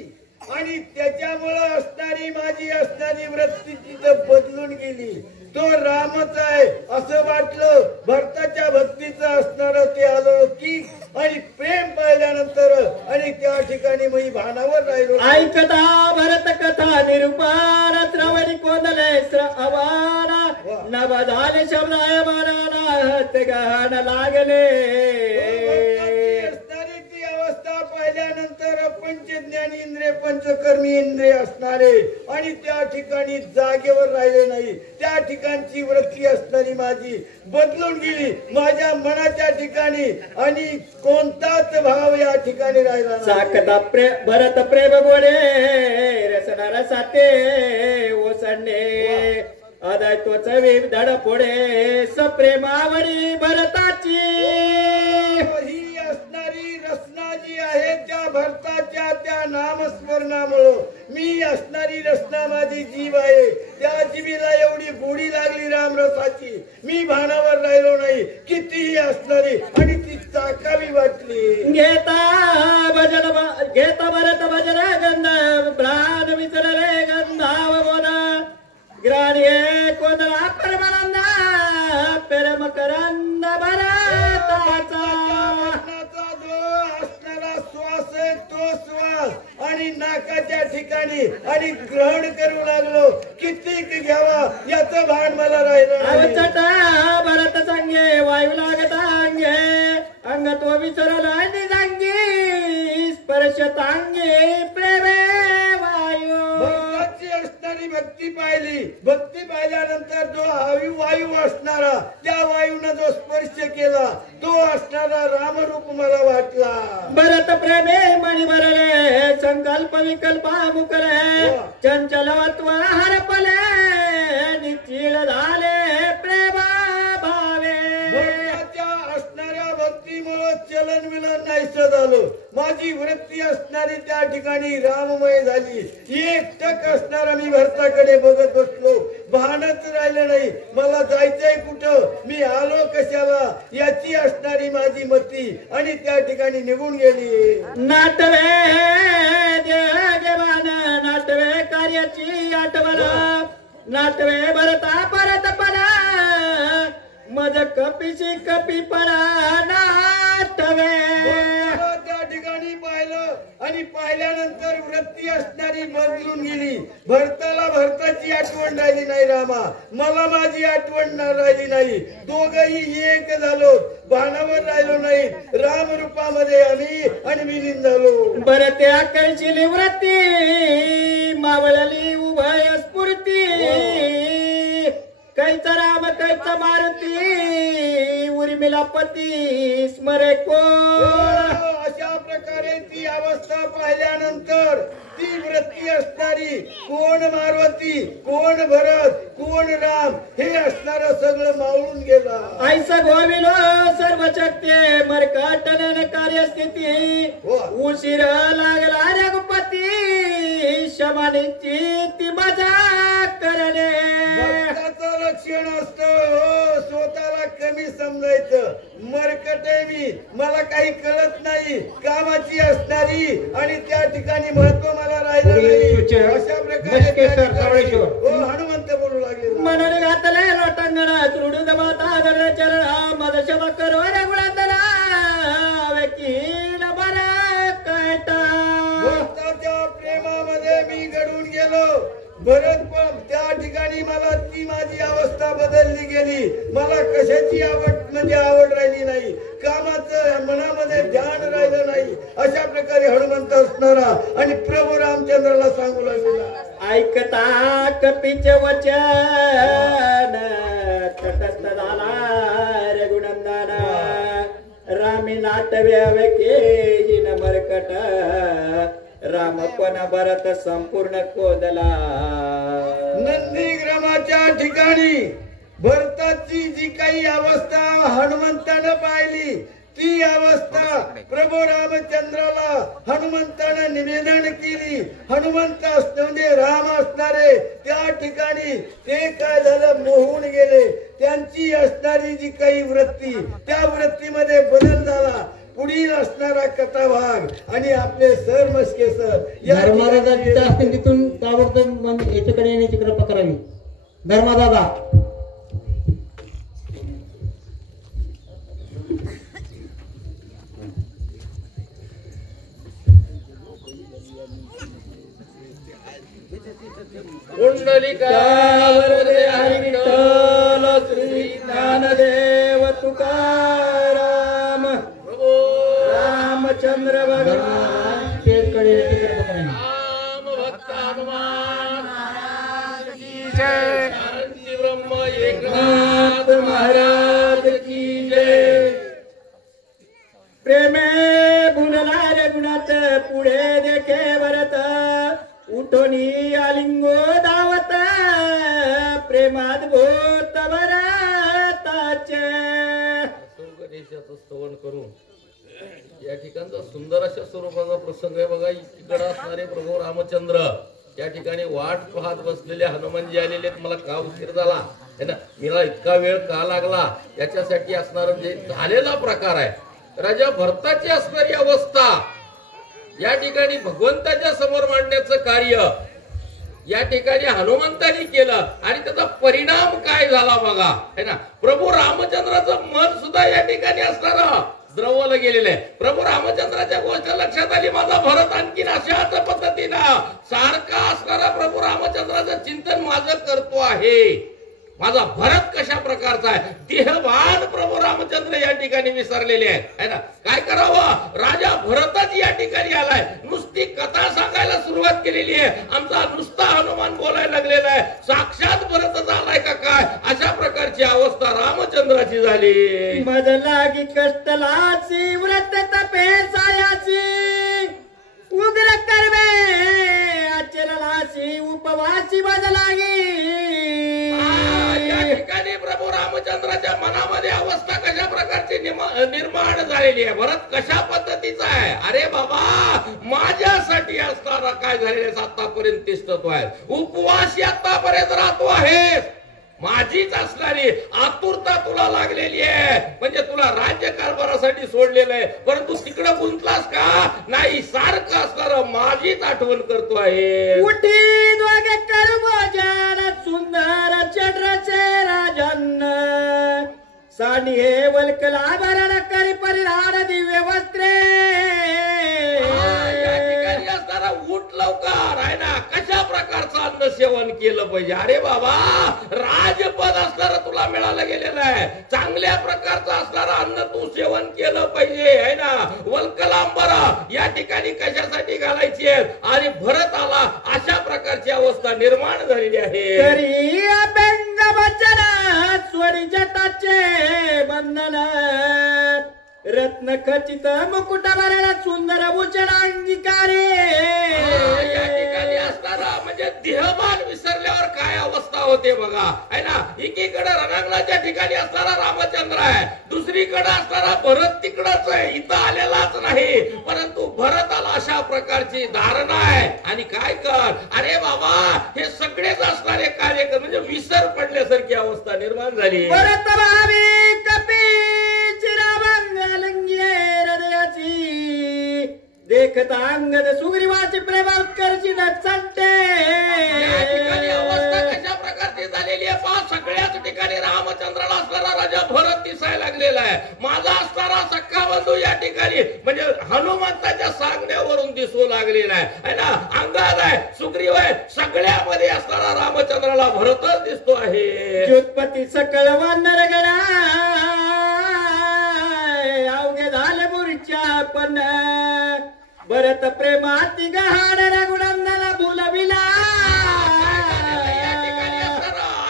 आणि त्याच्यामुळं असणारी माझी असणारी वृत्ती तिथं बदलून गेली तो रामच आहे असं वाटलं भरताच्या भक्तीचं असणार ते आलो की आणि प्रेम पाहिल्यानंतर आणि त्या ठिकाणी मी भानावर राहिलो ऐकता भरत कथा निरूपण श्रवणी कोंदले अवाना नव झाले शब्दाय मनाला गहन लागले असणारी ती अवस्था पाहिल्यानंतर पंचज्ञानी इंद्रिय पंचकर्मी इंद्रिय असणारे आणि त्या ठिकाणी जागेवर राहिले नाही त्या ठिकाणची वृत्ती असणारी माझी बदलून गेली माझ्या मनाच्या ठिकाणी आणि कोणताच भाव या ठिकाणी राहिला साकता भरत प्रेम गोडे रसणार साते ओसंडे अदाय तोच धड फोडे सप्रेमावरी भरताची ही असणारी रचना जी आहे त्या भरताच्या त्या नामस्मरणामुळं मी असणारी रचना माझी जीव आहे त्या जीवीला एवढी गोडी लागली रामरसाची मी भानावर राहिलो नाही कितीही असणारी आणि ती चाकावी वाटली घेता भरत भजन गंध प्राण विचरले गंधाव बोध ग्राणी कोदला परमानंद परम करंद भरताचा असणारा श्वास आहे तो श्वास आणि नाकाच्या ठिकाणी आणि ग्रहण करू लागलो किती घ्यावा याचं भान मला राहिलं अवचट भरत सांगे वायू लागत अंगे अंग तो विचारला सांगे केली. भक्ती पाहिल्यानंतर जो वायू असणारा, त्या वायूने जो स्पर्श केला तो असणारा रामरूप मला वाटला. भरत प्रेमे मणी भरले संकल्प विकल्पा मुकले चंचलत्व हरपले निश्चिल झाले प्रेमा भावे. भक्ताच्या असणाऱ्या भक्तीमुळे चलन विलन नाहीसं झालं. माझी वृत्ती असणारी त्या ठिकाणी राममय झाली. एकटक असणारा मी भरताकडे बघत बसलो. भानच राहिलं नाही मला जायचंय कुठं, मी आलो कशाला याची असणारी माझी मती आणि त्या ठिकाणी निघून गेली. नाटवे देवान नाटवे कार्याची आठवण नाटवे भरता परतपणा मज कपीशी कपीपणा नाटवे. त्या ठिकाणी पाहिलं आणि पाहिल्यानंतर वृत्ती असणारी बदलून गेली. भरताला भरताची आठवण राहिली नाही रामा, मला माझी आठवण राहिली नाही. दोघही एक झालो, भानावर राहिलो नाही. राम रूपामध्ये आम्ही आणि विलीन झालो. बरं त्या कैशिली वृत्ती मावळली उभय स्फूर्ती कैचा राम कैचा मारुती उर्मिला पती स्मरे कोण. अशा प्रकारे ती अवस्था पाहिल्यानंतर ती वृत्ती असणारी कोण मारुती कोण भरत कोण राम हे असणारं सगळं मावळून गेलं. ऐसा गोविलो सर्व शक्ती मरकाटन कार्यस्थिती उशीर लागला रघुपती शमानीची ती मजा करणे. भक्ताचं लक्षण असतं स्वतःला कमी समजायचं. मरकट आहे मी, मला काही कळत नाही, कामाची असणारी आणि त्या ठिकाणी महत्व मला राहिलं नाही. अशा प्रकारे हनुमंत बोलू लागले. मनन घातले लोटांगणा तुडून माता चरण मद शब करो रघुळातला व्यकीन बरा कैटा. भक्ताच्या प्रेमामध्ये मी घडून गेलो. भरत पण त्या ठिकाणी मला ती माझी अवस्था बदलली गेली. मला कशाची आवड राहिली नाही, कामाचं मनामध्ये ध्यान राहिलं नाही. अशा प्रकारे हनुमंत असणारा आणि प्रभू रामचंद्राला सांगू लागलेला. ऐकता कपीचे वचन तटस्थ झाला रघुनंदन रामी नाटव्या वेकेहीन मरकट रामपण भरत संपूर्ण कोदला. नंदीग्रामाच्या ठिकाणी भरताची जी काही अवस्था हनुमंतानं पाहिली ती अवस्था प्रभू रामचंद्राला हनुमंतानं निवेदन केली. हनुमंत म्हणजे राम असणारे त्या ठिकाणी ते काय झालं मोहून गेले. त्यांची असणारी जी काही वृत्ती त्या वृत्तीमध्ये बदल झाला. पुढील असणारा कथाभाग आणि आपले सर मस्के सर धर्मदादा जिथे असतील तिथून ताबडतोब याच्याकडे येण्याची कृपा करावी. धर्मदादा कुंडलिका वरदे हरी विठ्ठल श्री ज्ञानदेव तुकाराम रामचंद्र भगवान शेतकडे येण्याची कृपा करावी. राम भक्त हनुमान की जय. शांती ब्रह्म एकनाथ महाराज की जय. प्रेमे बुनला रघुनाथ पुढे देखे भरत उठोनी आलिंगो दावत प्रेमात भूत भरताचे. गणेशाचं स्तवन करून या ठिकाणचा सुंदर अशा स्वरूपाचा प्रसंग आहे बघा. इकडे असणारे प्रभू रामचंद्र या ठिकाणी वाट पाहत बसलेले हनुमानजी आलेले आहेत. मला का उशीर झाला है ना, मला इतका वेळ का लागला याच्यासाठी असणारा जे झालेला प्रकार आहे. राजा भरताची असणारी अवस्था या ठिकाणी भगवंताच्या समोर मांडण्याचं कार्य या ठिकाणी हनुमंतांनी केलं आणि त्याचा परिणाम काय झाला बघा है ना. प्रभू रामचंद्राचं मन सुद्धा या ठिकाणी असणारं द्रवलं गेलेलं आहे. प्रभू रामचंद्राच्या गोष्ट लक्षात आली. माझा भरत आणखीन अशाच पद्धतीनं सारखा असणारा प्रभू रामचंद्राचं चिंतन माझं करतो आहे. माझा भरत कशा प्रकारचा आहे, देहभान प्रभू रामचंद्र या ठिकाणी विसरलेले आहेत, है ना. काय करावं, राजा भरतच या ठिकाणी आलाय, नुसती कथा सांगायला सुरुवात केलेली आहे, आमचा नुसता हनुमान बोलायला लागलेला आहे, साक्षात भरतच आलाय का काय, अशा प्रकारची अवस्था रामचंद्राची झाली. मज लागी कष्टलाची व्रत तपे सायाची उग्र कर्मे आचरणाची उपवासी मज लागी. या ठिकाणी प्रभू रामचंद्राच्या मनामध्ये अवस्था कशा प्रकारची निर्माण झालेली आहे, भरत कशा पद्धतीचा आहे. अरे बाबा, माझ्यासाठी असताना काय झालेलं आतापर्यंत तिष्ठतो आहे, उपवासी आतापर्यंत राहतो आहेस, माझीच असणारी आतुरता तुला लागलेली आहे, म्हणजे तुला राज्य कारभारासाठी सोडलेलं आहे, परंतु तिकडे गुंतलास का नाही, सारखं असणार माझीच आठवण करतो आहे. उठी दोघे कर्मजान सुंदर चंद्राचे राजन सानी हे वल्कला भरण करी परिधान दिव्य वस्त्रे. या ठिकाणी असणारा उठ लवकर आहे ना, कशा प्रकारचं अन्न सेवन केलं पाहिजे. अरे बाबा, राजपद असणारा तुला मिळालं गेलेलं आहे, चांगल्या प्रकारचं असणारं अन्न तू सेवन केलं पाहिजे, आहे ना. वल्कलांबरा या ठिकाणी कशासाठी घालायची आहे, आणि भरत आला अशा प्रकारची अवस्था निर्माण झालेली आहे. तरी अभंग वचन स्वरी जटाचे बंधन रत्न खचित मुकुट भरेला सुंदर भूषण अंगीकारे. या ठिकाणी असणारा म्हणजे देहभान विसरल्यावर काय अवस्था होते बघा, आहे ना. एकीकडे रणांगणाच्या ठिकाणी असणारा रामचंद्र आहे, दुसरीकडे असणारा भरत तिकडच आहे, इथं आलेलाच नाही, परंतु भरत आला अशा प्रकारची धारणा आहे. आणि काय कर, अरे बाबा, हे सगळेच असणारे कार्यक्रम म्हणजे विसर पडल्यासारखी अवस्था निर्माण झाली. भरत भावी कपी चिराभंग हृदयाची देखता अंगद सुग्रीवाची प्रेमा उत्कर्षी नटसंटे. या ठिकाणी अवस्था कशा प्रकारची झालेली आहे पहा, सगळ्याच ठिकाणी रामचंद्राला असणारा राजा भरत दिसायला लागलेला आहे, माझा असणारा सख्खा बंधू या ठिकाणी म्हणजे हनुमंताच्या सांगण्यावरून दिसू लागलेला आहे ना. अंगद आहे, सुग्रीव आहे, सगळ्यामध्ये असणारा रामचंद्राला भरतच दिसतो आहे. ज्योतपती सकळ वानर गणा अवघे झाले मुरीच्या पण भरत प्रेमाती गहाड रघुनंदन भुलविला.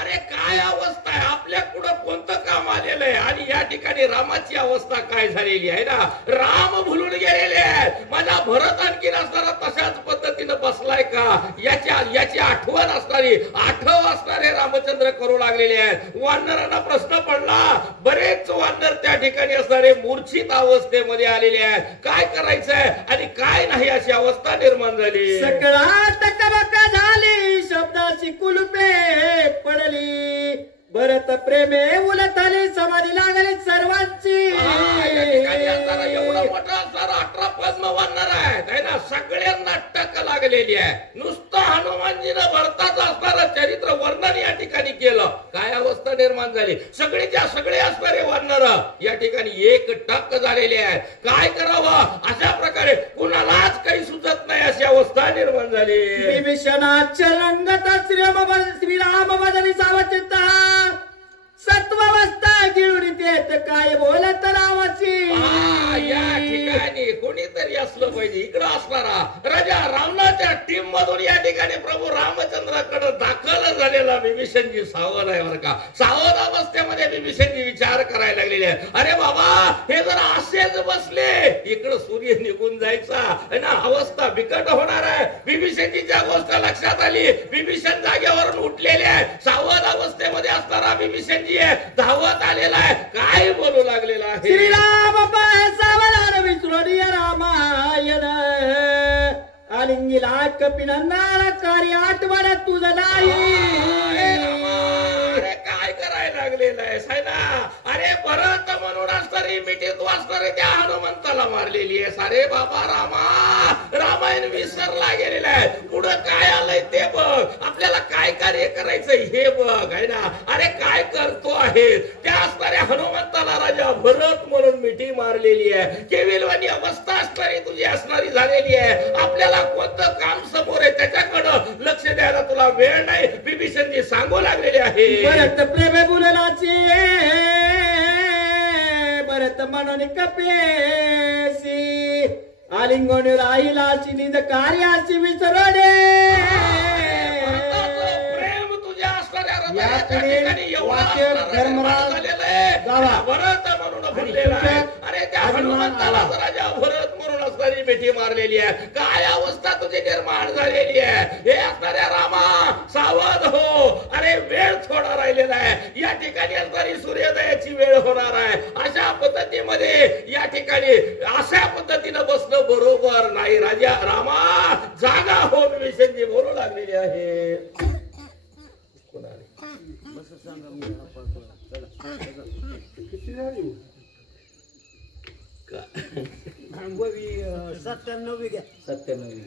अरे काय अवस्था आहे, आपल्या कुठं कोणतं काम आलेलं आहे, आणि या ठिकाणी रामाची अवस्था काय झालेली आहे ना. राम भुलून गेलेले आहेत, माझा भरत आणखी असणारा तशाच पद्धतीनं बसलाय का, याची आठवण असणारी आठव असणारे रामचंद्र करू लागलेले आहेत. वानरांना प्रश्न पडला, बरेच वानर त्या ठिकाणी असणारे मूर्छित अवस्थेमध्ये आलेले आहेत, काय करायचंय आणि काय नाही अशी अवस्था निर्माण झाली. सकळा टकबका झाली शब्दाची कुलुपे पडली, भरत प्रेमे उलथली समाधी लागली सर्वांची. या ठिकाणी असणारा एवढा मोठा असणारा 18 पद्म वानर आहे ना, सगळ्यांना टक लागलेली आहे. नुसतं हनुमानजीनं भरताच असणारं चरित्र वर्णन या ठिकाणी केलं, काय अवस्था निर्माण झाली. सगळेच्या सगळे असणारे वानर या ठिकाणी एक टक झालेले आहेत, काय करावं अशा प्रकारे कुणालाच काही सुचत नाही अशी अवस्था निर्माण झाली. विभीषणाच्या रंगत श्रीराम बदली सावचिता सत्वावस्था गिळून देत काय बोलत रामाची. या ठिकाणी कोणीतरी असलं पाहिजे, इकडं असणारा राजा रावणाच्या टीम मधून या ठिकाणी प्रभू रामचंद्राकडे दाखल झालेला विभीषणजी सावध आहे बरं का. सावध अवस्थेमध्ये विभीषणजी विचार करायला लागलेले आहे, अरे बाबा हे जर असेच बसले इकडं सूर्य निघून जायचा ना, अवस्था बिकट होणार आहे. विभीषणजीच्या गोष्ट लक्षात आली, विभीषण जागेवरून उठलेले आहे, सावध अवस्थेमध्ये असणारा विभीषणजी धावत आलेला आहे, काय बोलू लागलेला आहे. श्रीराम सावधान विसरून रामायण आलिंगीला कपिनंदाला कार्य आठवण तुझं नाही. अरे काय करायला लागलेला आहे सायना. अरे भरत म्हणून असणारी मिठीत वाचणारे त्या हनुमंताला मारलेली आहे. सारे बाबा रामा, रामायण विसरला गेलेला आहे, पुढं काय आलंय ते बघ, आपल्याला काय कार्य करायचं हे बघ, आहे ना. अरे काय करतो आहे, त्या असणाऱ्या हनुमंताला राजा भरत म्हणून मिठी मारलेली आहे, केविलवाणी अवस्था असणारी तुझी असणारी झालेली आहे. आपल्याला कोणतं काम समोर आहे त्याच्याकडं लक्ष द्यायला तुला वेळ नाही विभीषणजी सांगू लागलेले आहे. भरत प्रेम बोललाची भरत म्हणून कपेसी आलिंगन राहिलाची निज कार्याची विसरणे. प्रेम तुझ्या असणाऱ्या या हृदयाच्या पुढे ठिकाणी एवढं वाक्य असणारं धर्मराज झालेलं आहे. गावा. भरत म्हणून भरलेलं आहे. अरे त्या हनुमंताला राजा भरत म्हणून असणारी मिठी मारलेली आहे. काय अवस्था तुझी निर्माण झालेली आहे. हे असणाऱ्या रामा सावध हो. अरे वेळ थोडा राहिलेला आहे. या ठिकाणी असणारी सूर्योदयाची वेळ होणार आहे. अशा पद्धतीमध्ये या ठिकाणी अशा पद्धतीनं बसणं बरोबर नाही. राजा रामा जागा हो विभीषणजी बोलू लागलेली आहे. थांबवी 97 घ्या. 97.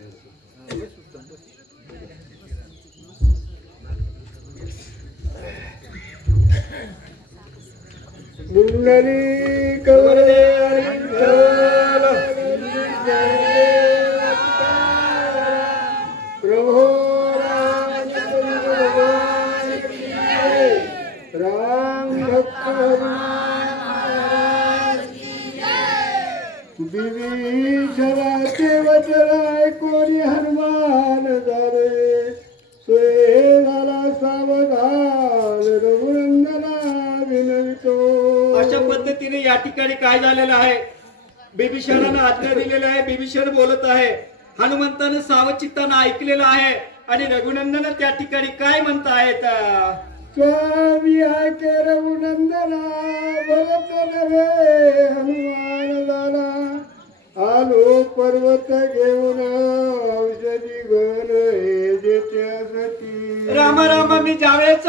मुंडली कवरे प्रभो राम विभीषणाचे वचन ऐकून हनुमान झाले सोय झाला सावधान रघुनंदना विनवितो. अशा पद्धतीने या ठिकाणी काय झालेलं आहे बिभीषणानं आज्ञा दिलेलं आहे. बिभीषण बोलत आहे. हनुमंतानं सावचित्तानं ऐकलेलं आहे आणि रघुनंदन त्या ठिकाणी काय म्हणतायत. स्वामी ऐके रघुनंदना बोलत नव्हे हनुमान झाला आलो पर्वत घेऊन औषधी घन जेत्यासाठी. रामा रामा मी ज्यावेळेस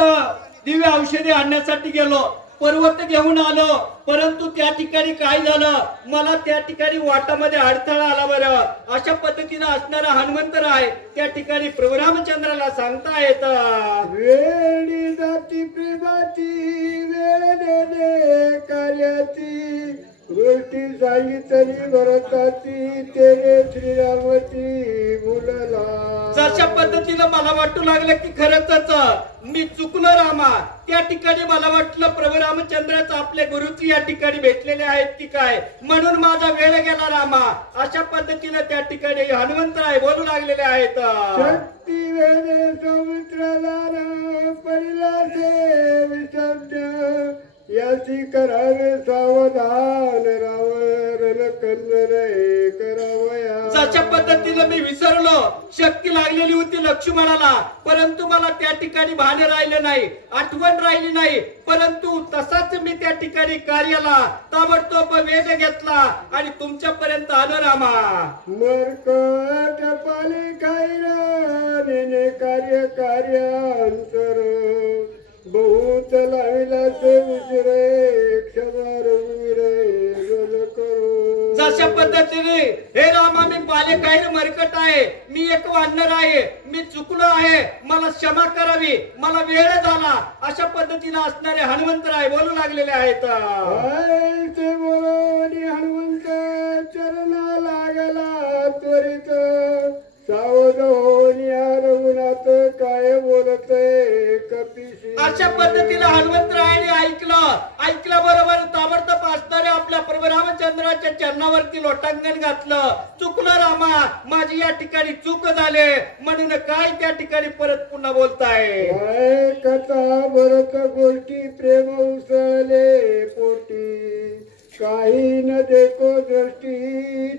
दिव्य औषधी आणण्यासाठी गेलो पर्वत घेऊन आलो परंतु त्या ठिकाणी काय झालं मला त्या ठिकाणी वाटामध्ये अडथळा आला. बरं अशा पद्धतीने असणारा हनुमंतराय त्या ठिकाणी प्रभू रामचंद्राला सांगता येत वेळी जाती प्रेमाची वेळ देणे कार्याची गोष्टी सांगितली भरताची तेने श्रीरामची मुलला. जशा पद्धतीनं मला वाटू लागलं की खरंच मी चुकलो रामा. त्या ठिकाणी मला वाटलं प्रभू रामचंद्रच आपले गुरुजी या ठिकाणी भेटलेले आहेत की काय म्हणून माझा वेळ गेला रामा. अशा पद्धतीनं त्या ठिकाणी हनुमंतराय बोलू लागलेले आहेत. शक्ती वेदे समुद्राला परिलासे विसर्ज याची करावे सावधान रावण कन्नरे करावया. जशा पद्धतीनं मी विसरलो शक्ती लागलेली होती लक्ष्मणाला परंतु मला त्या ठिकाणी भान राहिलं नाही आठवण राहिली नाही परंतु तसाच मी त्या ठिकाणी कार्याला ताबडतोब वेध घेतला आणि तुमच्यापर्यंत आलो रामा. मरकट पाली नेने कार्य कार्यांतर बहुत लाविला ते उशिरे क्षमा रघुवीरे गल करो. जशा पद्धतीने हे रामा मी पाले काही मरकट आहे मी एक वानर आहे मी चुकलो आहे मला क्षमा करावी मला वेळ झाला. अशा पद्धतीने असणारे हनुमंतराय बोलू लागलेले आहेत. ते बोलून हनुमंत चरणा लागला त्वरित सावध होऊन या रघुनाथ काय बोलते कपिशी. अशा पद्धतीने हनुमंतरायाने ऐकलं बरोबर ताबडतोब असणारे आपल्या प्रभू रामचंद्राच्या चरणावरती लोटांगण घातलं. चुकलं रामा माझी या ठिकाणी चूक झाले म्हणून काय त्या ठिकाणी परत पुन्हा बोलताय. काय कथा भरत गोष्टी प्रेम उसळले पोटी काही न देखो दृष्टी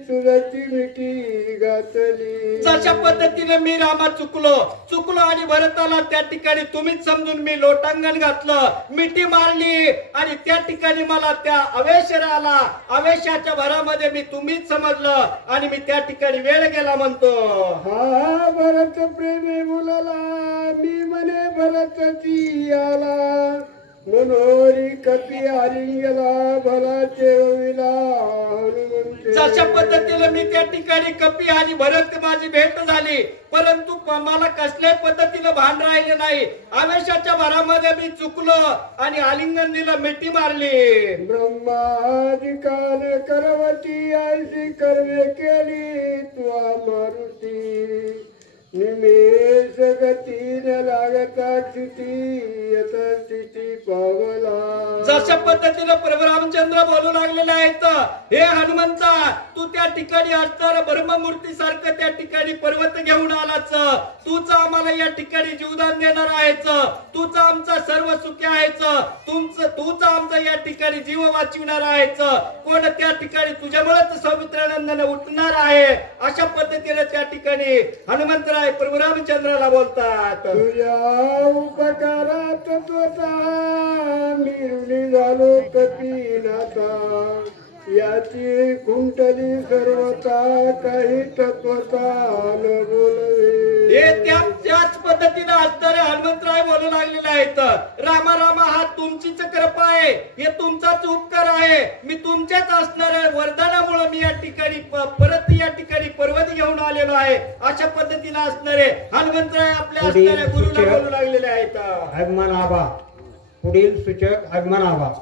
तुझी मिठी घातली. अशा पद्धतीने मी रामा चुकलो आणि भरताला त्या ठिकाणी तुम्हीच समजून मी लोटांगण घातलं मिठी मारली आणि त्या ठिकाणी मला त्या आवेश आला. आवेशाच्या भरामध्ये मी तुम्हीच समजलं आणि मी त्या ठिकाणी वेळ गेला म्हणतो. हा भरत प्रेमी मुलाला मी म्हणे भरतची आला मनोरी कपी आलिंगला भराचे होईला हनुमंत. जशा पद्धतीने मी त्या ठिकाणी कपी आणि भरत माझी भेट झाली परंतु मला कसल्याही पद्धतीनं भान राहिले नाही. आवेशाच्या भरामध्ये मी चुकलो आणि आलिंगन दिलं मिठी मारली. ब्रह्मादि काल करवती ऐसी कर्मे केली तुआ मारुती निमेष गतीने लागता स्थिती यथा स्थिती पावला. जशा पद्धतीनं प्रभू रामचंद्र बोलू लागलेले आहेत, हे हनुमंता तू त्या ठिकाणी असणारा ब्रह्ममूर्ती सारखं त्या ठिकाणी पर्वत घेऊन आलाच, तूच आम्हाला या ठिकाणी जीवदान देणार आहेच, तूच आमचा सर्व सुखी आहेच, तूच आमचा या ठिकाणी जीव वाचविणार आहेच, कोण त्या ठिकाणी तुझ्यामुळेच सौमित्रानंदन उठणार आहे. अशा पद्धतीने त्या ठिकाणी हनुमंतराय प्रभू रामचंद्राला बोलतात. तुझ्या उपकारात स्वतः मिळून झालो कपिनाथा, याची कुंटली सर्वता काही तत्वता न बोलवे. हे त्याच पद्धतीने असणारे हनुमंतराय बोलू लागलेले आहेत. रामा रामा हा तुमचीच कृपा आहे, हे तुमचाच उपकार आहे. मी तुमच्याच असणाऱ्या वरदानामुळे मी या ठिकाणी परत या ठिकाणी पर्वत घेऊन आलेलो आहे. अशा पद्धतीने असणारे हनुमंतराय आपल्या असणाऱ्या गुरुला बोलू लागलेले आहेत. अभिमान आबा. पुढील सूचक अभिमान आबा.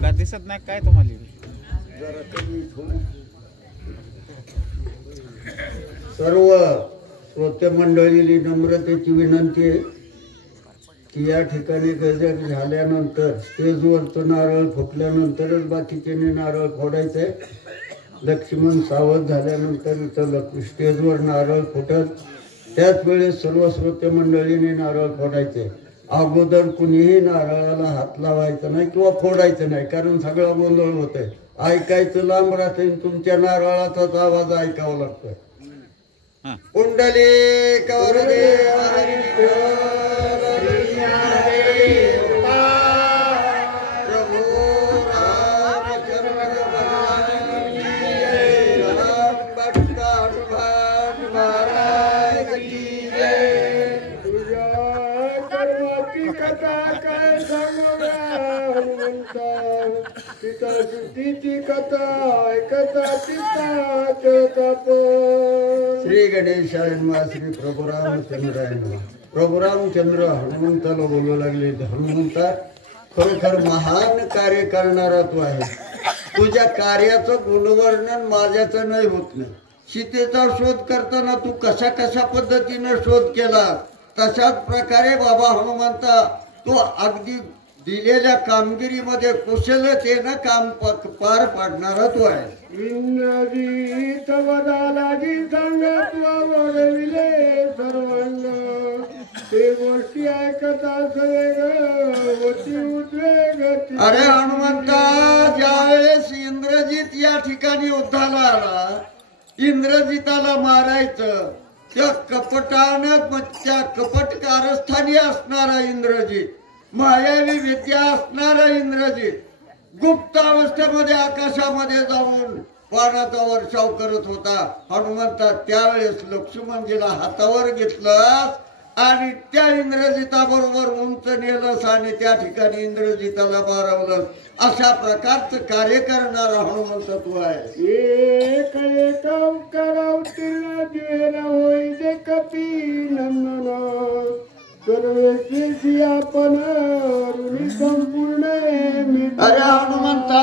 का दिसत नाही काय तुम्हाला? सर्व श्रोते मंडळीली नम्रतेची विनंती आहे की या ठिकाणी गजर झाल्यानंतर स्टेजवरचं नारळ फुटल्यानंतरच बाकीचे नारळ फोडायचे. लक्ष्मण सावध झाल्यानंतर इथं स्टेजवर नारळ फुटत त्याच वेळेस सर्व श्रोते मंडळीने नारळ फोडायचे. अगोदर कुणीही नारळाला हात लावायचा नाही किंवा फोडायचं नाही, कारण सगळा गोंधळ होतोय. ऐकायचं लांब राहते, तुमच्या नारळाचाच आवाज ऐकावा लागतोय. कुंडली कौरदेव श्री गणेशाय नमः. श्री प्रभू रामचंद्राय नमः. प्रभू रामचंद्र हनुमंताला बोलू लागले, हनुमंता खरोखर महान कार्य करणारा तू आहे. तुझ्या कार्याचं गुणवर्णन माझ्याचं नाही होत नाही. सीतेचा शोध करताना तू कशा कशा पद्धतीने शोध केला, तशाच प्रकारे बाबा हनुमंता तू अगदी दिलेल्या कामगिरीमध्ये कुशलतेनं काम पार पाडणारा तू आहे. इंद्रजीत वदालाजी सांगत वडविले सर्वांग, ते गोष्टी ऐकता होती उद्वेग. अरे हनुमंता, ज्यावेळेस इंद्रजित या ठिकाणी युद्धाला आला, इंद्रजिताला मारायचं, त्या कपटानं त्या कपट कारस्थानी असणारा इंद्रजित, मायावी विद्या असणारा इंद्रजित गुप्त अवस्थेमध्ये आकाशामध्ये जाऊन बाणाचा वर्षाव करत होता. हनुमंता त्यावेळेस लक्ष्मणजीला हातावर घेतलंस आणि त्या इंद्रजिताबरोबर उंच नेलंस आणि त्या ठिकाणी इंद्रजिताला मारवलंस. अशा प्रकारचं कार्य करणारा हनुमंत तू आहे. एक एक उत्तीर्ण दिवेला होई जे कपी नंदन, सर्वेची आपण संपूर्ण. अरे हनुमंता,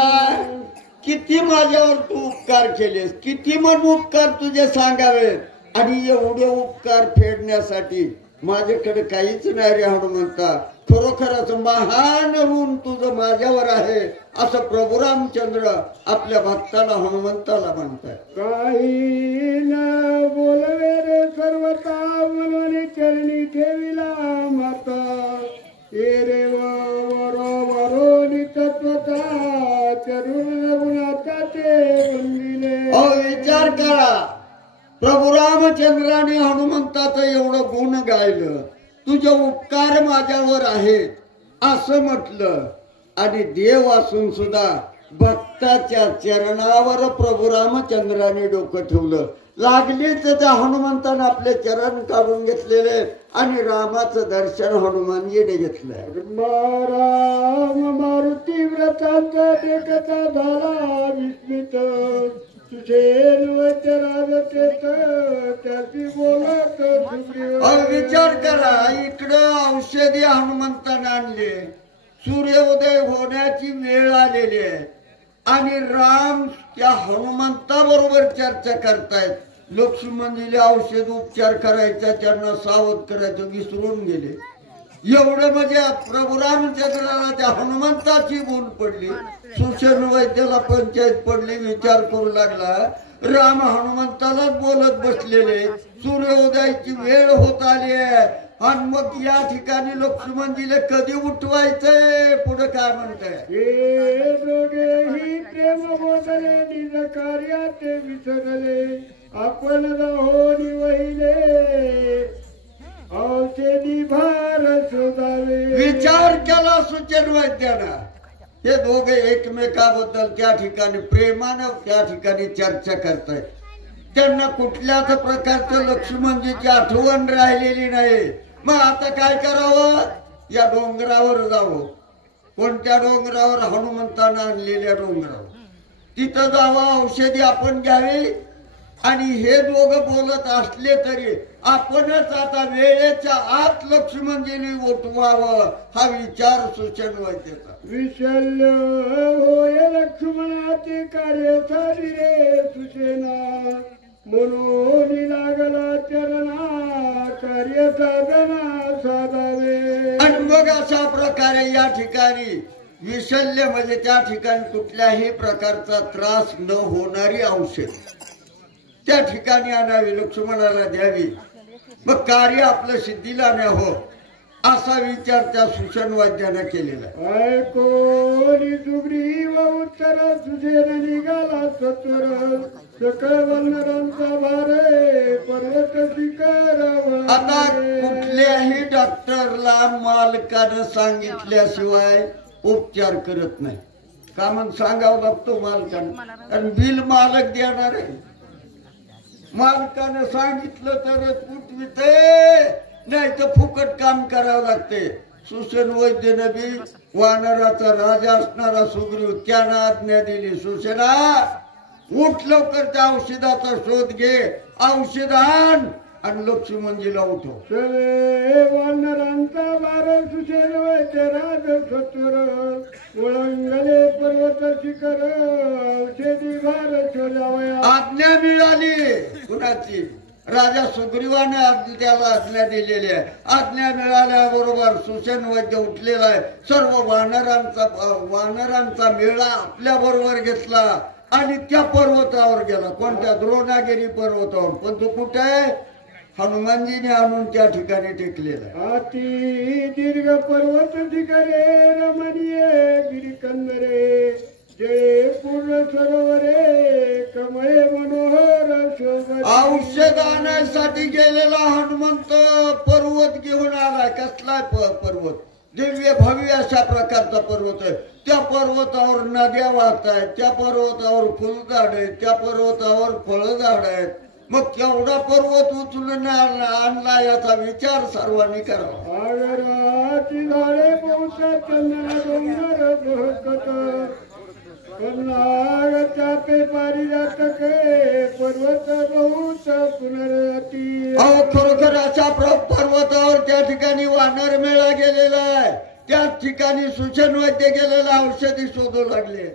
किती माझ्यावर तू उपकार केलेस, किती मन उपकार तुझे सांगावे, आणि एवढे उपकार फेडण्यासाठी माझ्याकडे काहीच नाही रे हनुमंता. खरोखरच महान ऋण तुझं माझ्यावर आहे, असं प्रभू रामचंद्र आपल्या भक्ताला हनुमंताला म्हणतात. काही न बोलवे रे सर्वता, बोलवणे चरणी ठेविला माता. हे रे वरो तत्वता चरुण रघुनाथा ते वंदिले. विचार करा, प्रभू रामचंद्राने हनुमंताचं एवढं गुण गायलं, तुझे उपकार माझ्यावर आहेत असं म्हटलं, आणि देव असून सुद्धा भक्ताच्या चरणावर प्रभू रामचंद्राने डोकं ठेवलं. लागलीच त्या हनुमंतानं आपले चरण काढून घेतलेले आणि रामाचं दर्शन हनुमानजीने घेतलंय. राम मारुती व्रतांचा देखता झाला विस्मित, विचार करा, इकडं औषधी हनुमंताने आणले, सूर्योदय होण्याची वेळ आलेली आहे, आणि राम त्या हनुमंताबरोबर चर्चा करतायत. लक्ष्मणजीला औषध उपचार करायचा, त्यांना सावध करायचं विसरून गेले. एवढं म्हणजे प्रभू रामचंद्राला त्या हनुमंताची गुण पडली. सुषेण वैद्याला पंचायत पडली. विचार करू लागला, राम हनुमंतालाच बोलत बसलेले, सूर्योदयाची वेळ होत आली आहे आणि मग या ठिकाणी लक्ष्मणजीला कधी उठवायचंय? पुढे काय म्हणताय? हे दोघेही प्रेम बोधले निज कार्यात विसरले, आपण राहोनी वहिले औषधी भार शोधावे. विचार केला सुचेन वैद्यानं. हे दोघे एकमेकाबद्दल त्या ठिकाणी प्रेमानं त्या ठिकाणी चर्चा करतायत. त्यांना कुठल्याच प्रकारचं लक्ष्मणजीची आठवण राहिलेली नाही. मग आता काय करावं? या डोंगरावर जावं. कोणत्या डोंगरावर? हनुमंतानं आणलेल्या डोंगरावर. तिथं जावं, औषधी आपण घ्यावी. आणि हे दोघं बोलत असले तरी आपणच आता वेळेच्या आत लक्ष्मणजीने उठवावं हा विचार सुचन वैद्याचा. विशल्य होय लक्ष्मणाचे कार्य सारी रे सुषेना, म्हणून लागला चरणा कार्य साधना साधावे. आणि मग अशा प्रकारे या ठिकाणी विशल्य म्हणजे त्या ठिकाणी कुठल्याही प्रकारचा त्रास न होणारी औषध त्या ठिकाणी आणावी, लक्ष्मणाला द्यावी. मग कार्य आपलं सिद्धीला नाही हो असा विचार त्या सुषेण वैद्यानं केलेला. ऐकोनी सुग्रीव उत्तर सुषेण निघाला सत्वर, सकळ वनरांचा भारे पर्वत शिखर. आता कुठल्याही डॉक्टरला मालकानं सांगितल्याशिवाय उपचार करत नाही. का म्हणून सांगावं लागतो मालकानं, आणि बिल मालक देणार आहे. मालकानं सांगितलं तरच उठविते, नाही तर फुकट काम करावं लागते. सुषेण वैद्यनं बी वानराचा राजा असणारा सुग्रीव त्यानं आज्ञा दिली, सुषेणा उठ लवकर, त्या औषधाचा शोध घे, औषध आण आणि लक्ष्मणजीला उठव. वानरांचा वार सुषेण वैद्य राज सत्वर, ओळंगले पर्वत शिखर औषधी भार शोधावया. आज्ञा मिळाली कुणाची? राजा सुग्रीवाने त्याला आज्ञा दिलेली आहे. आज्ञा मिळाल्याबरोबर सुषेण वैद्य उठलेला आहे. सर्व वानरांचा मेळा आपल्या बरोबर घेतला आणि त्या पर्वतावर गेला. कोणत्या? द्रोणागिरी पर्वतावर. पण तो कुठे आहे? हनुमानजीने आणून त्या ठिकाणी टेकलेला. अति दीर्घ पर्वत शिखरे रमणीय गिरिकंदरे, जय पूर्ण सरोवरे कमळे मनोहर शोभे. औषध आणण्यासाठी गेलेला हनुमंत पर्वत घेऊन आलाय. कसला पर्वत? दिव्य भव्य अशा प्रकारचा पर्वत आहे. त्या पर्वतावर नद्या वाहत आहेत, त्या पर्वतावर फुलझाड आहेत, त्या पर्वतावर फळझाड आहेत. मग केवढा पर्वत उचलून आणला याचा विचार सर्वांनी करावा. आगराची झाडे बहुता चंदना डोंगर बहकत, नाग चापे पारिजातके पर्वत बहुत पुनरती. अहो खरोखर अशा पर्वतावर त्या ठिकाणी वानर मेळा गेलेला आहे. त्या ठिकाणी सुषेण वैद्य गेलेला औषधी शोधू लागले.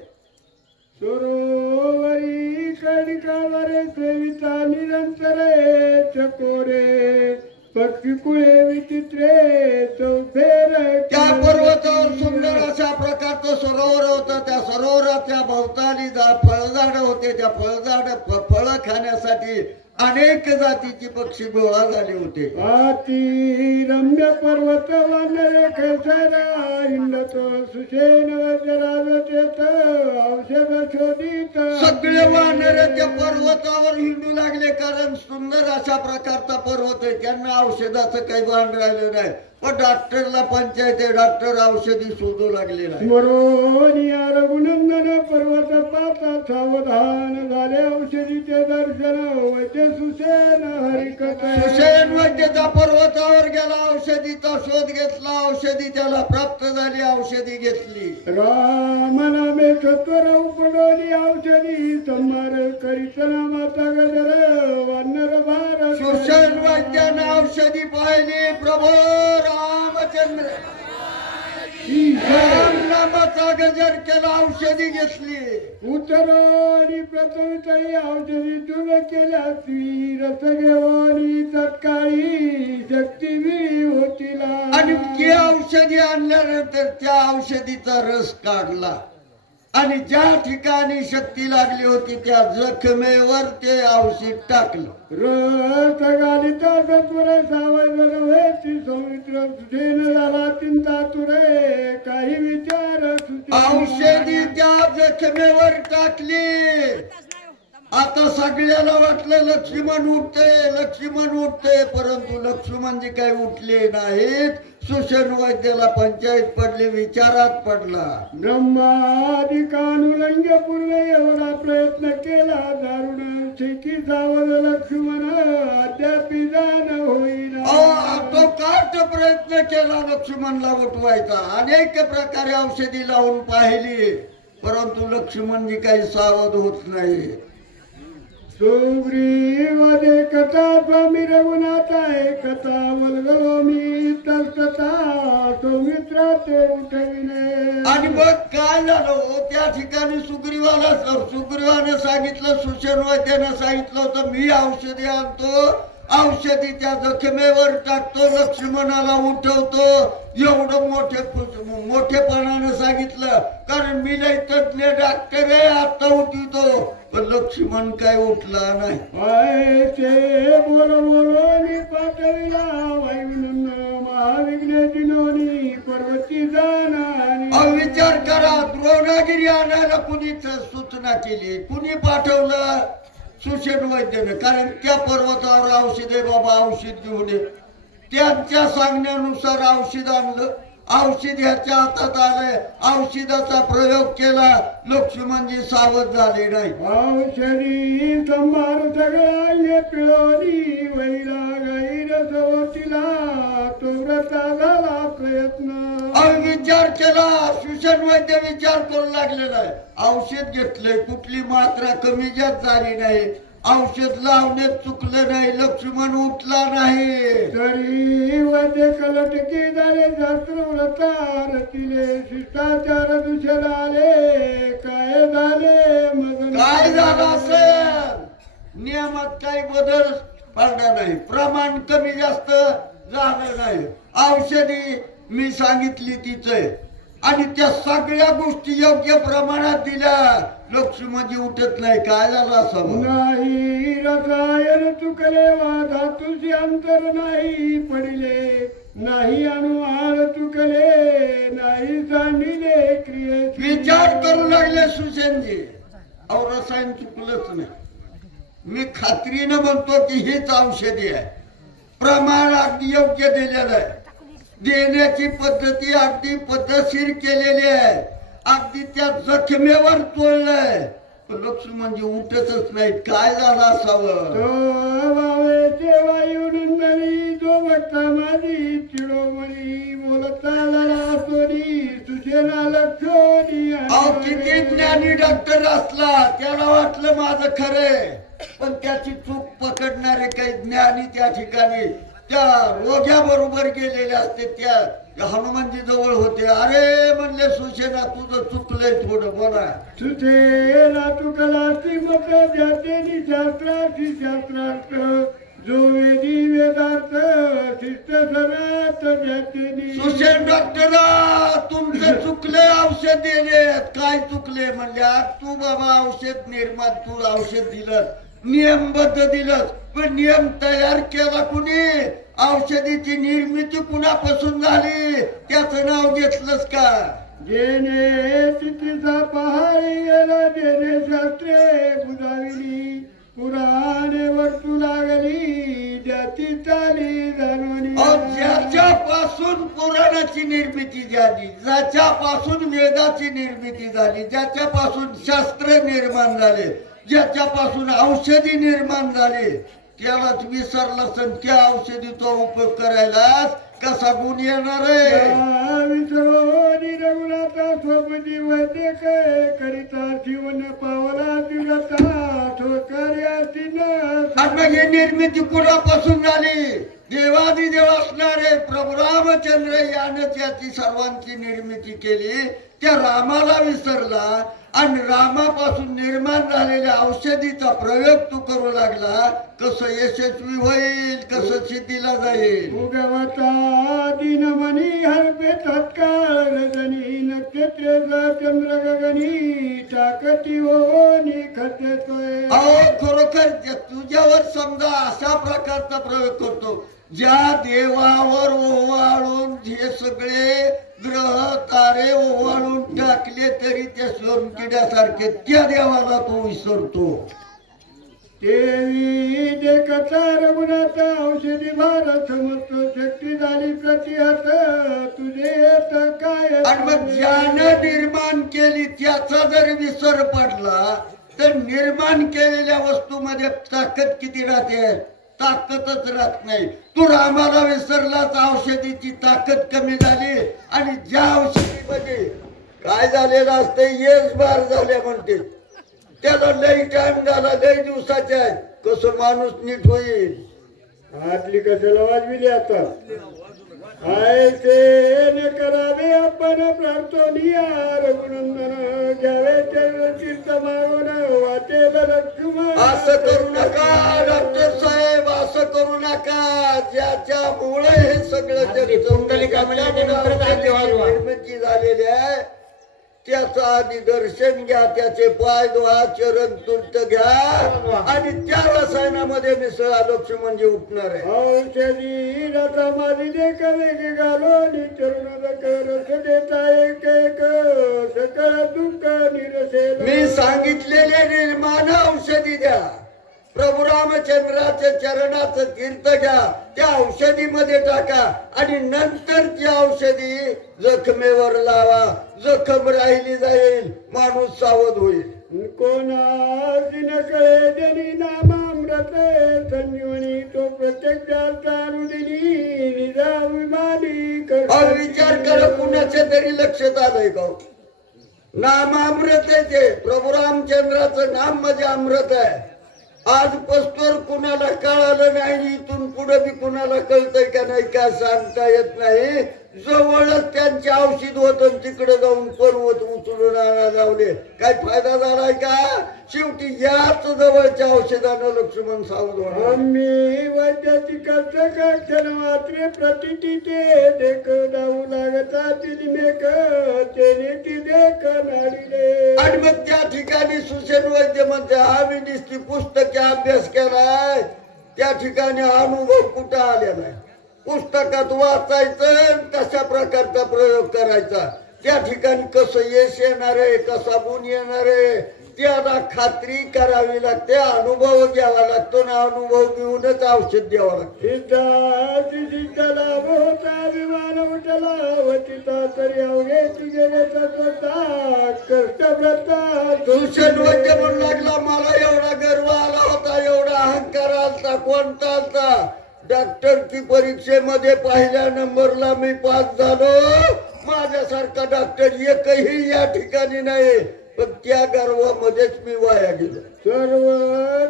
सरोवरी कणिकावरे सेविता निरंतरे चकोरे, पक्षी कुळे विचित्रे चौफेर. त्या पर्वतावर सुंदर अशा प्रकारचं सरोवर होतं. त्या सरोवराच्या भोवताली फळझाड होते. त्या फळ खाण्यासाठी अनेक जातीची पक्षी गोळा झाले होते. अति रम्य पर्वत वानरे खेचरा हिंडत, सुषेण राजचेत औषध शोधित. सगळे वानर त्या पर्वतावर हिंडू लागले, कारण सुंदर अशा प्रकारचा पर्वत आहे. त्यांना औषधाचं काही भान राहिलं नाही. पण डॉक्टरला पंचायत आहे, डॉक्टर औषधी शोधू लागलेला आहे. स्मरोनिया रघुनंदन पर्वत पाता सावधान झाले औषधीचे दर्शन वैद्य सुषेण हरिकथा. सुषेण वैद्यचा पर्वतावर गेला, औषधीचा शोध घेतला. औषधी त्याला प्राप्त झाली, औषधी घेतली. राम नामे सत्वर उपडोली औषधी संहार करीत नामाचा गजर वानर भार. सुषेण वैद्यानं औषधी पाहिली. प्रभू रामचंद्र रामनामाचा गजर केला, औषधी घेतली. उतरवणी प्रथमतरी औषधी तुला केल्या ती रस घेवणी तत्काळी शक्ती मिळी होतीला. आणि ती औषधी आणल्यानंतर त्या औषधीचा रस काढला आणि ज्या ठिकाणी शक्ती लागली होती त्या जखमेवर ते औषध टाकलं. रस गालिता सत्वर सावध ती सौमित्र सुधेन झाला चिंता तुरे काही विचार औषधी त्या जखमेवर टाकली. आता सगळ्याला वाटलं लक्ष्मण उठते, परंतु लक्ष्मणजी काही उठले नाहीत. सुषेण वैद्याला पंचायत पडली, विचारात पडला. ब्रह्मादिकानुलंग पूर्ण एवढा प्रयत्न केला दारुण शेकी सावध लक्ष्मण अद्याप जाण होईना. तो काट प्रयत्न केला लक्ष्मणला उठवायचा, अनेक प्रकारे औषधी लावून पाहिली, परंतु लक्ष्मणजी काही सावध होत नाही. सुग्रीवदे कथा स्वामी रघुनाथ आहे कथा वलगलो मी तसता सौमित्राचे उठविणे. आणि मग काय झालं त्या ठिकाणी सुग्रीवाने सांगितलं, सुषेण वैद्यानं सांगितलं होतं मी औषधी आणतो, औषधी त्या जखमेवर टाकतो, लक्ष्मणाला उठवतो. एवढं मोठेपणानं सांगितलं, कारण मी लय तज्ञ डॉक्टर आहे, आता उठवतो. पण लक्ष्मण काय उठला नाही. पाठविला महाविघ्नाची नोनी पर्वती जाणार. विचार करा, द्रोणागिरी आणायला कुणी सूचना केली, कुणी पाठवलं? सुषेण वैद्यानं. कारण त्या पर्वतावर औषधे बाबा औषध घेऊन ये. त्यांच्या सांगण्यानुसार औषध आणलं, औषध ह्याच्या हातात आलंय, औषधाचा प्रयोग केला. लक्ष्मणजी सावध झाले नाही. औषधी संभार सगळ्या पिळवली वैरा गैर सवतीला तो व्रता झाला प्रयत्न. विचार केला, सुषेण वैद्य विचार करू लागलेला आहे. औषध घेतलंय, कुठली मात्रा कमी जास्त झाली नाही, औषध लावण्यात चुकलं नाही, लक्ष्मण उठला नाही. तरी वैद्य कलटके झाले, शास्त्र व्रतार तिले शिष्टाचार दुसरे आले. काय झाले मग काय झालं असेल? नियमात काही बदल पडला नाही, प्रमाण कमी जास्त झालं नाही. औषधी मी सांगितली तीच आहे आणि त्या सगळ्या गोष्टी योग्य प्रमाणात दिल्या. लक्ष्मणजी उठत नाही. काय झालं असं? नाही रसायन चुकले वाधा तुझे अंतर नाही पडिले, नाही अनुहार चुकले नाही सांडिले क्रिये. विचार करू लागले सुषेणजी. अहो रसायन चुकलंच नाही. मी खात्रीनं म्हणतो की हीच औषधी आहे. प्रमाण अगदी योग्य दिलेलं आहे. देण्याची पद्धती अगदी पद्धतशीर केलेली आहे. अगदी त्या जखमेवर चोळलंय. लक्ष्मणजी उठतच नाही. काय झालं असावं? वायुनंदनी जो भक्ता माझी चिडोमणी बोलता जरा सोनी सुषेणा लक्ष्मणी. अहो किती ज्ञानी डॉक्टर असला, त्याला वाटलं माझं खरंय, पण त्याची चूक पकडणारे काही ज्ञानी त्या ठिकाणी त्या रोग्या बरोबर गेलेले असते. त्या हनुमानजी जवळ होते. अरे म्हणले सुषेणा तुझं चुकलंय थोडं, बोला. सुषेणा चुकला ती मत जाते शास्त्राची शास्त्रार्थ जो वेदी वेदार्थ शिष्ट सरात जाते. सुषेण डॉक्टर तुमचं चुकले, औषध दिले. काय चुकले म्हणल्या? तू बाबा औषध निर्माण, तू औषध दिलं, नियमबद्ध दिलं, पण नियम तयार केला कुणी? औषधीची निर्मिती कुणापासून झाली त्याचं नाव घेतलंस का? जेने तिथीचा पहाडी गेला, जेने शास्त्रे बुजाविली, पुराणे वर्तू लागली, जाती चाली जाणवली. ज्याच्यापासून पुराणाची निर्मिती झाली, ज्याच्यापासून वेदाची निर्मिती झाली, ज्याच्यापासून शास्त्र निर्माण झाले, ज्याच्यापासून औषधी निर्माण झाली, त्यालाच विसरला. त्या औषधीचा उपयोग करायला कसा गुण येणार आहे? विसरोनी रघुनाथा स्वपती वैद्य करिता जीवन पावला दिवता ठोकर्यासीन. आणि मग ही निर्मिती कुणापासून झाली? देवादिदेव असणारे प्रभू रामचंद्र याने त्याची सर्वांची निर्मिती केली. त्या रामाला विसरला आणि रामापासून निर्माण झालेल्या औषधीचा प्रयोग तू करू लागला. कसं यशस्वी होईल, कसं सिद्धीला जाईल? उगवता दिनमणी हरपे तत्काळ रजनी नक्षत्र चंद्र गगनी टाकती होनी खते सोय. अहो खरोखर तुझ्यावर समजा अशा प्रकारचा प्रयोग करतो, ज्या देवावर ओवाळून हे सगळे ग्रह तारे ओवाळून टाकले तरी त्या सोनकिड्यासारखे त्या देवाला तो विसरतो. देवी देखता रघुनाथ औषधी भारत समजतो शक्ती झाली प्रतिहत तुझे काय. आणि मग ज्यानं निर्माण केली त्याचा जर विसर पडला तर निर्माण केलेल्या वस्तूमध्ये ताकद किती राहते? ताकदच राहत नाही. तू रामाला विसरलाच, औषधीची ताकद कमी झाली. आणि ज्या औषधीमध्ये काय झालेलं असतं, येस बार झाल्या म्हणते, त्याला लई टाइम झाला, लई दिवसाचे आहे, कसं माणूस नीट होईल? आटली कशाला वाजविली आता? ऐसे करावे आपण प्रार्थनिया रघुनंदन घ्यावे तीर्थ मागून वाटेल लक्ष्मण. असं करू नका डॉक्टर साहेब, असं करू नका. ज्याच्यामुळे हे सगळं निर्मिती झालेली आहे त्याचं आधी दर्शन घ्या, त्याचे पाय धुवा, चरण तुर्त घ्या आणि त्या रसायनामध्ये मिसळा. लक्ष्मण म्हणजे उठणार आहे. औषधी रथा माझी देख वेग घालो चरण रस देता एक एक सकळ दुःख निरसेल. मी सांगितलेले निर्माण औषधी द्या. प्रभू रामचंद्राच्या चरणाचं तीर्थ घ्या, त्या औषधीमध्ये टाका आणि नंतर ती औषधी जखमेवर लावा. जखम राहिली जाईल, माणूस सावध होईल. कोणासी न कळे जनी नामामृत संजीवनी तो प्रत्यक्षात अनुदिनी निजाभिमानी कर. विचार कर, कुणाच्या तरी लक्षात आलंय का? नामामृत आहे ते. प्रभू रामचंद्राचं नाम म्हणजे अमृत आहे. आज पस्तोर कुणाला कळालं नाही, इथून पुढे बी कुणाला कळतंय का नाही का सांगता येत नाही. जवळच त्यांचे औषध होत, तिकडे जाऊन पर्वत उचलून आणा लावले. काय फायदा झालाय का? शेवटी याच जवळच्या औषधानं लक्ष्मण सावध होणार. आम्ही वैद्याची कष्ट क्षण मात्रे प्रतिटी ते देख जाऊ लागता तिमेक तेने ती देख नाडीले. आणि मग त्या ठिकाणी सुसेन वैद्य म्हणते, आम्ही नुसती पुस्तकी अभ्यास केलाय, त्या ठिकाणी अनुभव कुठं आलेला नाही. पुस्तकात वाचायचं, कशा प्रकारचा प्रयोग करायचा, त्या ठिकाणी कसं यश येणार आहे, कसा गुण येणार आहे, त्याला खात्री करावी लागते. अनुभव घ्यावा लागतो ना, अनुभव घेऊनच औषध द्यावं लागतं. सुषेण वैद्य म्हणू लागला, मला एवढा गर्व आला होता, एवढा अहंकार आलता. कोणता आलता? डॉक्टरची परीक्षेमध्ये पहिल्या नंबरला मी पास झालो. माझ्यासारखा डॉक्टर एकही या ठिकाणी नाही, पण त्या गर्वामध्येच मी वाया गेलो. सर्व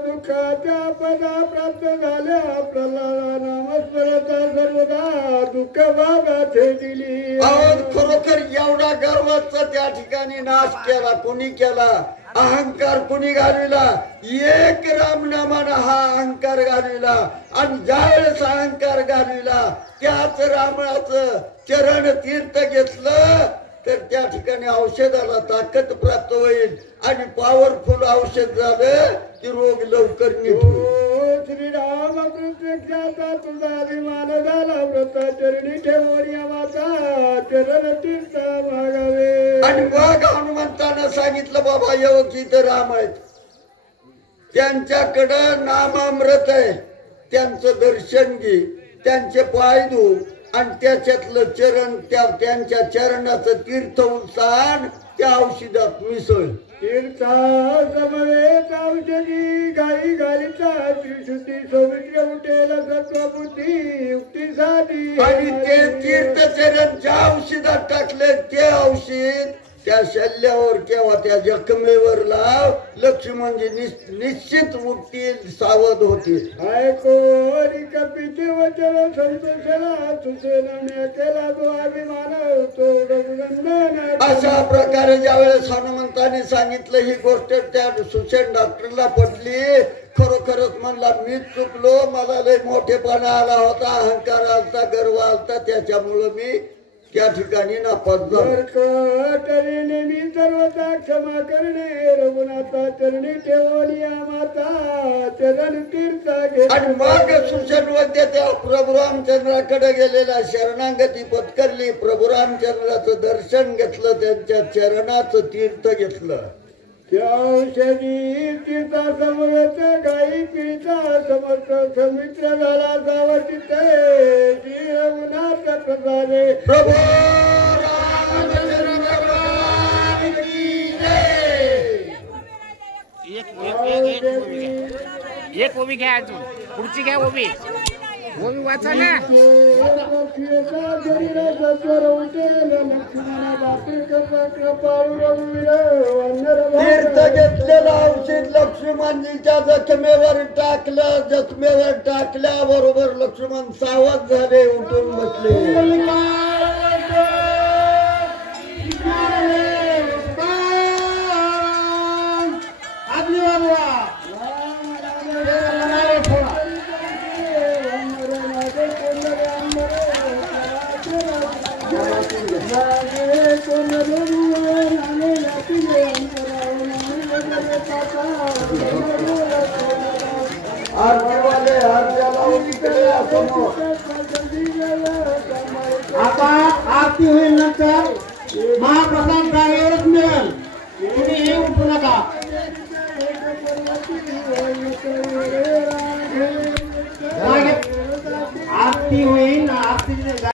दुःखाच्या पदा प्राप्त झाल्या प्रल्हाद नामस्मरता सर्वदा दुःख भागाचे दिली. खरोखर एवढा गर्वाचा त्या ठिकाणी नाश केला. कुणी केला? अहंकार कुणी घालविला? एक रामनामानं हा अहंकार घालविला. आणि ज्यावेळेस अहंकार घालविला त्याच रामाचं चरण तीर्थ घेतलं तर त्या ठिकाणी औषधाला ताकद प्राप्त होईल आणि पॉवरफुल औषध झालं की रोग लवकर निघतो. श्रीराम प्रत्यक्षाचा तुझा अभिमान झाला, व्रत चरणी ठेवून या माता चरण तीर्थ मागावे. आणि मग हनुमंतानं सांगितलं, बाबा योगी तर राम आहेत, त्यांच्याकडं नामामृत आहे, त्यांचं दर्शन घे, त्यांचे पाय धू आणि त्याच्यातलं चरण त्यांच्या चरणाचं तीर्थ सांड त्या औषधात मिसळ. तीर्था समवेत औषधी गाई गालीचा त्रिशुद्धी सौमित्र उठेल सत्वबुद्धी युक्ती साध आणि ते तीर्थचरण ज्या औषधात टाकले ते औषध त्या शल्यावर किंवा त्या जखमेवर लाव, लक्ष्मणजी निश्चित उठतील, सावध होतील. ऐको कपीचे वचन संतोषला सुसेना केला तो अभिमान तो रघुनंदन. अशा प्रकारे ज्यावेळेस हनुमंतांनी सांगितलं ही गोष्ट त्या सुसेन डॉक्टरला पटली. खरोखरच म्हणला मी चुकलो, मला लय मोठेपणा आला होता, अहंकार आलता, गर्व आलता, त्याच्यामुळं मी त्या ठिकाणी नापास झालो. मी सर्वता क्षमा करणे रघुनाथा चरणी ठेवली माता चरण तीर्थ घे. आणि मग सुषेण वैद्य त्या प्रभू रामचंद्राकडे गेलेला, शरणागती पत्करली, प्रभू रामचंद्राचं दर्शन घेतलं, त्यांच्या चरणाचं तीर्थ घेतलं. त्या औषधी तीर्था समोरच गाई पिता समर्थ समित्र झाला सावचित श्री रघुनाथ प्रसादे. प्रभू एक ओबी घ्या, अजून पुढची घ्या ओबी वाचा ना. तीर्थ घेतलेलं औषध लक्ष्मणजीच्या जखमेवर टाकलं, जखमेवर टाकल्याबरोबर लक्ष्मण सावध झाले, उठून बसले. आता आरती होईल, नंतर महाप्रसाद जागेवरच मिळेल, तुम्ही हे उठू नका. आरती होईल.